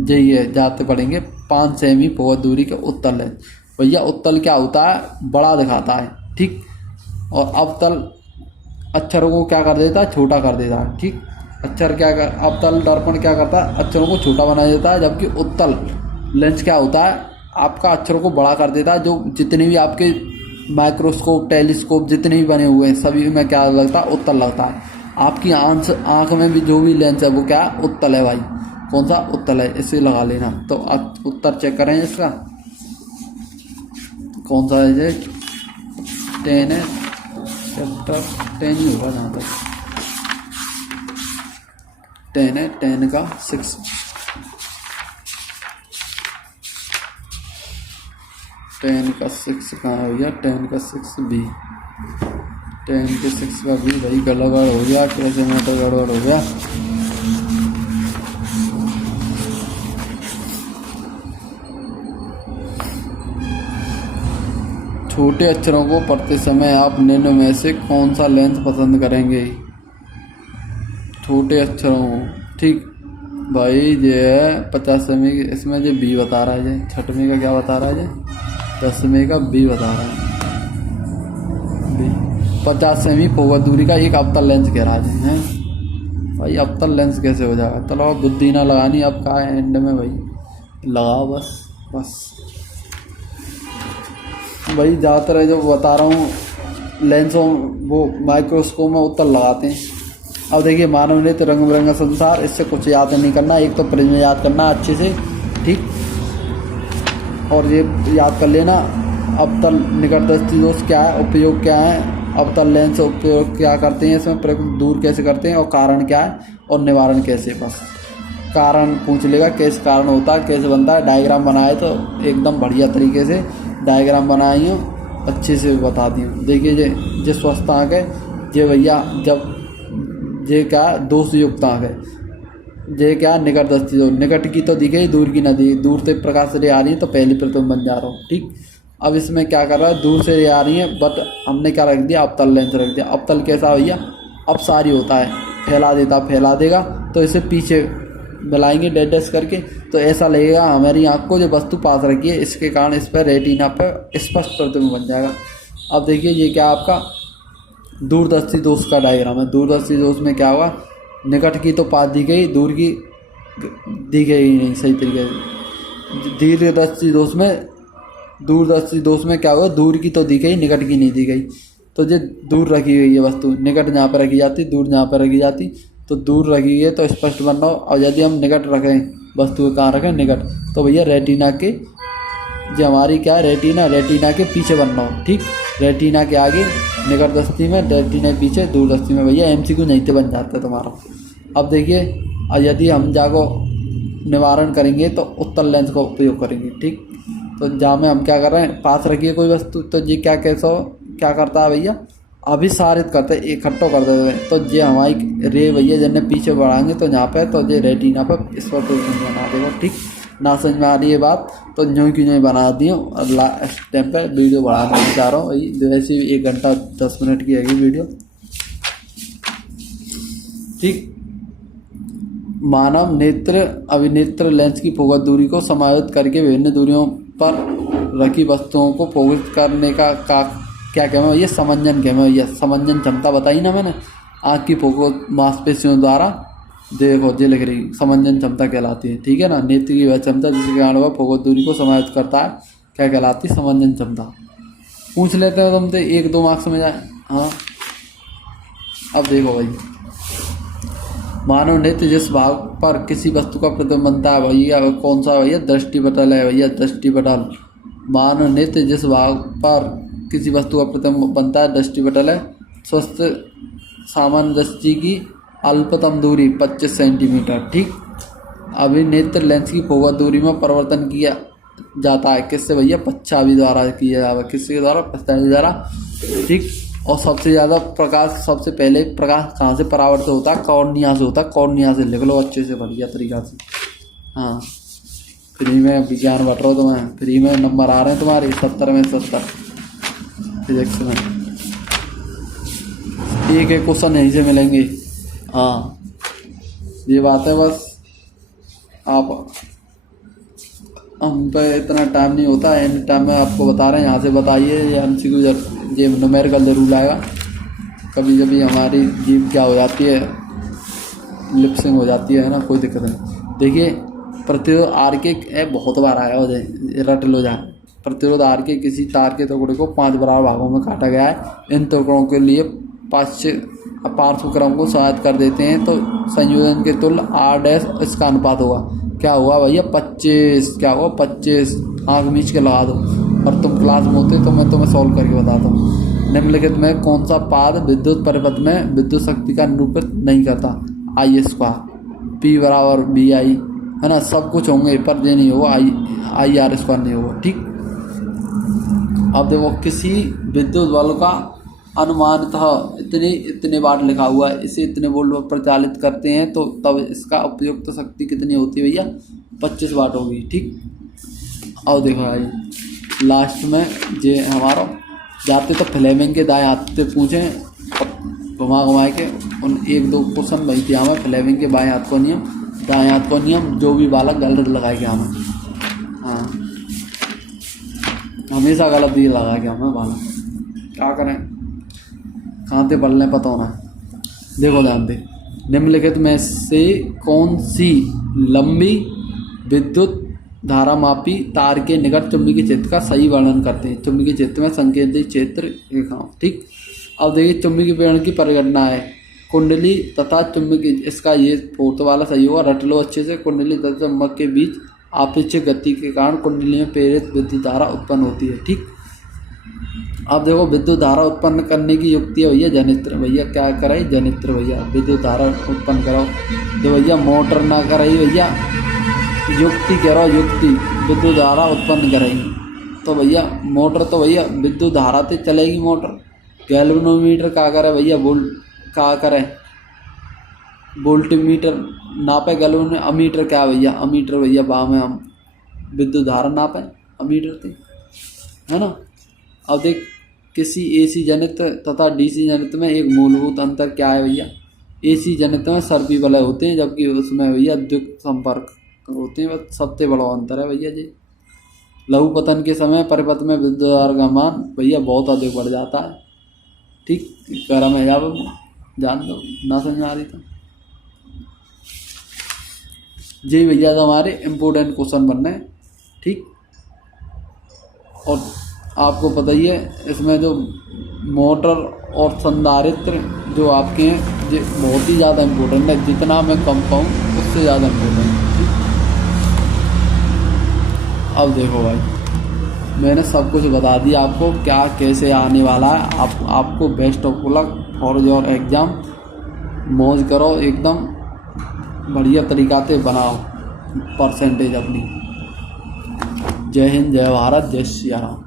जाइए जाते पढ़ेंगे 5 सेमी फोकस दूरी के उत्तल लेंस। भैया उत्तल क्या होता है, बड़ा दिखाता है। ठीक, और अवतल अक्षरों को क्या कर देता है, छोटा कर देता है। ठीक, अवतल दर्पण क्या करता है, अक्षरों को छोटा बना देता है, जबकि उत्तल लेंस क्या होता है, आपका अक्षरों को बड़ा कर देता है। जो जितने भी आपके माइक्रोस्कोप, टेलीस्कोप जितने भी बने हुए हैं सभी में क्या लगता है, उत्तल लगता है। आपकी आँख में भी जो भी लेंस है वो क्या, उत्तल है भाई। कौन सा, उत्तल है, इसे लगा लेना। तो आप उत्तर चेक करें इसका कौन सा है, 10 है, चैप्टर 10 ही होगा जहाँ तक 10 है, 10 का 6। 10 का 6 कहाँ है भैया, 10 का 6 बी, 10 के 6 का बी। भाई गड़बड़ हो गया, कैसे मैटर गड़बड़ हो गया। छोटे अक्षरों को पढ़ते समय आप निम्न में से कौन सा लेंस पसंद करेंगे? छोटे अक्षरों को, ठीक भाई ये है 50वें, इसमें जो बी बता रहा है, ये 6वीं का क्या बता रहा है, 10वें का बी बता रहा है। बी 50वें फोकस दूरी का एक अवतल लेंस कह रहा है भाई। अवतल लेंस कैसे हो जाएगा? चलो बुद्धि ना लगानी, अब कहा है एंड में भाई लगाओ बस भाई। ज़्यादातर जो बता रहा हूँ लेंसों वो माइक्रोस्कोप में उत्तर लगाते हैं। अब देखिए मानव नेत्र रंग बिरंगा संसार, इससे कुछ याद नहीं करना, एक तो प्रिज्म याद करना अच्छे से, ठीक, और ये याद कर लेना अवतल निकटदर्शी दोष क्या है, उपयोग क्या है, अवतल लेंस उपयोग क्या करते हैं, इसमें प्रयोग दूर कैसे करते हैं, और कारण क्या है और निवारण कैसे। बस कारण पूछ लेगा कैसे कारण होता है, कैसे बनता है, डायग्राम बनाए तो एकदम बढ़िया तरीके से डायग्राम बनाई हूँ, अच्छे से बता दी हूँ। देखिए जे स्वस्थ आँख है ये भैया, जब ये क्या दोष युक्त आँख है, ये क्या निकट दृष्टि दोष, निकट की तो दिखे दूर की ना दिखे, दूर से प्रकाश रे आ रही है तो पहले प्रतिबिंब बन जा रहा हूँ, ठीक। अब इसमें क्या कर रहा है, दूर से रे आ रही है बट हमने क्या रख दिया, अवतल लेंस रख दिया। अवतल कैसा भैया, अपसारी होता है, फैला देगा तो इसे पीछे मिलाएंगे डैश करके तो ऐसा लगेगा हमारी आँख को जो वस्तु पास रखी है, इसके कारण इस पर रेटिना पर स्पष्ट प्रतिबिंब बन जाएगा। अब देखिए ये क्या आपका दूरदर्शी दोष का डायग्राम है। दूरदर्शी दोष में क्या होगा, निकट की तो पास दी गई, दूर की दी गई नहीं सही तरीके से। दूरदर्शी दोष में क्या होगा, दूर की तो दी गई, निकट की नहीं दी गई, तो ये दूर रखी गई है वस्तु, निकट जहाँ पर रखी जाती, दूर जहाँ पर रखी जाती, तो दूर रखी है तो स्पष्ट बन रहा हो। और यदि हम निकट रखें वस्तु कहाँ रखें, निकट, तो भैया रेटिना के जो हमारी क्या है रेटिना के पीछे बनना हो, ठीक। रेटिना के आगे निकट दृष्टि में, रेटिना के पीछे दूर दृष्टि में, भैया MCQ नहीं तो बन जाता है तुम्हारा। अब देखिए यदि हम जाको निवारण करेंगे तो उत्तल लेंस का उपयोग करेंगे, ठीक। तो जहाँ में हम क्या कर रहे हैं, पास रखिए कोई वस्तु, तो ये क्या क्या करता है भैया, अभिसारित करते इकट्ठो कर देते हैं, तो ये हमारी रे भैया जिन्हें पीछे बढ़ाएंगे तो यहाँ पे तो ये रेटिना पर इस पर बना देगा, ठीक। ना समझ में आ रही है बात तो यूँ की यूँ बना दी हूँ। और लास्ट टाइम पे वीडियो बढ़ाना चाह रहा हूँ, वैसे 1 घंटा 10 मिनट की है वीडियो, ठीक। मानव नेत्र अभिनेत्र लेंस की फोकस दूरी को समायोजित करके विभिन्न दूरियों पर रखी वस्तुओं को फोकस करने का क्या कहना है, ये समंजन कहना है। ये समंजन क्षमता बताई ना मैंने, आँख की फोकस मांसपेशियों द्वारा, देखो ये लिख रही समंजन क्षमता कहलाती है, ठीक है ना। नेत्र की वह क्षमता जिसके कारण वह फोकस दूरी को समायोजित करता है, क्या कहलाती है, समंजन क्षमता। पूछ लेते हो तुमसे 1-2 मार्क्स में जाए। हाँ अब देखो भाई, मानव नेत्र जिस भाग पर किसी वस्तु का प्रतिबिंब बनता है भैया कौन सा भैया, दृष्टिपटल है भैया, दृष्टिपटल। मानव नेत्र जिस भाग पर किसी वस्तु का प्रतिबिंब बनता है दृष्टिपटल है। स्वस्थ सामान्य दृष्टि की अल्पतम दूरी 25 सेंटीमीटर, ठीक। अभिनेत्र लेंस की फोकस दूरी में परिवर्तन किया जाता है किससे भैया, पश्चावी द्वारा किया जाता है, किसके द्वारा, पश्चावी द्वारा, ठीक। और सबसे ज़्यादा प्रकाश, सबसे पहले प्रकाश कहाँ से परावर्तित होता है, कॉर्निया से होता है, कॉर्निया से लिख लो अच्छे से बढ़िया तरीका से। हाँ फ्री में विज्ञान बट रहा हो तुम्हें, फ्री में नंबर आ रहे हैं तुम्हारे 70 में 70 फिजिक्स में, एक क्वेश्चन यहीं से मिलेंगे। हाँ ये बात है, बस आप हम पे इतना टाइम नहीं होता, एंड टाइम में आपको बता रहे हैं, यहाँ से बताइए। ये MCQ ये न्यूमेरिकल जरूर आएगा। कभी कभी हमारी जीभ क्या हो जाती है, लिपसिंग हो जाती है ना, कोई दिक्कत नहीं। देखिए प्रतिरोध R के बहुत बार आया हो जाए, रट लो जाए। प्रतिरोध R के किसी तार के टुकड़े को 5 बराबर भागों में काटा गया है। इन टुकड़ों के लिए पार्श्वक्रम को सहायता कर देते हैं, तो संयोजन के तुल्य R' इसका अनुपात होगा, क्या हुआ भैया 25, क्या हुआ 25। आँख मीच के लगा दो, और तुम क्लास में होते तो मैं तुम्हें सॉल्व करके बताता हूँ। निम्नलिखित में कौन सा पाद विद्युत परिपथ में विद्युत शक्ति का निरूपित नहीं करता, I², P बराबर BI है ना, सब कुछ होंगे पर ये नहीं होगा, IR² नहीं होगा, ठीक। अब देखो किसी विद्युत बल का अनुमानतः इतने वाट लिखा हुआ है, इसे इतने वोल्ट पर प्रचालित करते हैं तो तब इसका उपयुक्त शक्ति कितनी होती है भैया? 25 वाट होगी। ठीक। अब देखो भाई लास्ट में ये हमारा जाते तो फ्लेमिंग के दाएं हाथ से पूछें घुमा घुमा के उन 1-2 क्वेश्चन वही थी हमें। फ्लेमिंग के बाएं हाथ को नियम, दाएं हाथ को नियम, जो भी बालक गलत लगाए गया हमें, हाँ हमेशा गलत ही लगा के हमें बालक, क्या करें कहाँ से पढ़ लें पता होना। देखो ध्यान दे, निम्नलिखित में से कौन सी लंबी विद्युत धारामापी तार के निकट चुंबकीय क्षेत्र का सही वर्णन करते हैं? चुंबकीय क्षेत्र में संकेंद्रित क्षेत्र रेखाओं। ठीक। अब देखिए चुंबकीय प्रेरण की परिघटना है कुंडली तथा चुंबकीय, इसका ये फोर्थ वाला सही होगा, रट लो अच्छे से। कुंडली तथा चुंबक के बीच आपेक्षिक गति के कारण कुंडली में प्रेरित विद्युत धारा उत्पन्न होती है। ठीक। अब देखो विद्युत धारा उत्पन्न करने की युक्ति है भैया जनित्र। भैया क्या कराई? जनित्र। भैया विद्युत धारा उत्पन्न कराओ तो भैया मोटर ना कराई भैया, युक्ति कह रहा युक्ति, विद्युत धारा उत्पन्न करेगी तो भैया मोटर, तो भैया विद्युत धारा से चलेगी मोटर। गैल्वेनोमीटर क्या करे भैया? वोल्ट क्या करे? वोल्टमीटर नापे। गैल्वेनो अमीटर क्या भैया? अमीटर भैया बा में हम विद्युत धारा नापे अमीटर से, है ना। अब देख किसी एसी जनित तथा डीसी जनित में एक मूलभूत अंतर क्या है भैया? एसी जनित में सर्पी वलय होते हैं जबकि उसमें भैया द्विक संपर्क होते हैं, बस सबसे बड़ा अंतर है भैया जी। लघु पतन के समय परिपथ में विद्युत धारा का मान भैया बहुत अधिक बढ़ जाता है। ठीक। गर्म है जब जान दो, ना समझ आ रही तो जी भैया तो हमारे इम्पोर्टेंट क्वेश्चन बनने हैं। ठीक। और आपको पता ही है इसमें जो मोटर और संधारित्र जो आपके हैं ये बहुत ही ज़्यादा इम्पोर्टेंट है, जितना मैं कम पाऊँ उससे ज़्यादा इम्पोर्टेंट है। अब देखो भाई मैंने सब कुछ बता दिया आपको क्या कैसे आने वाला है। आपको best of luck for your exam. मौज करो एकदम, बढ़िया तरीक़ा से बनाओ परसेंटेज अपनी। जय हिंद, जय भारत, जय श्री राम।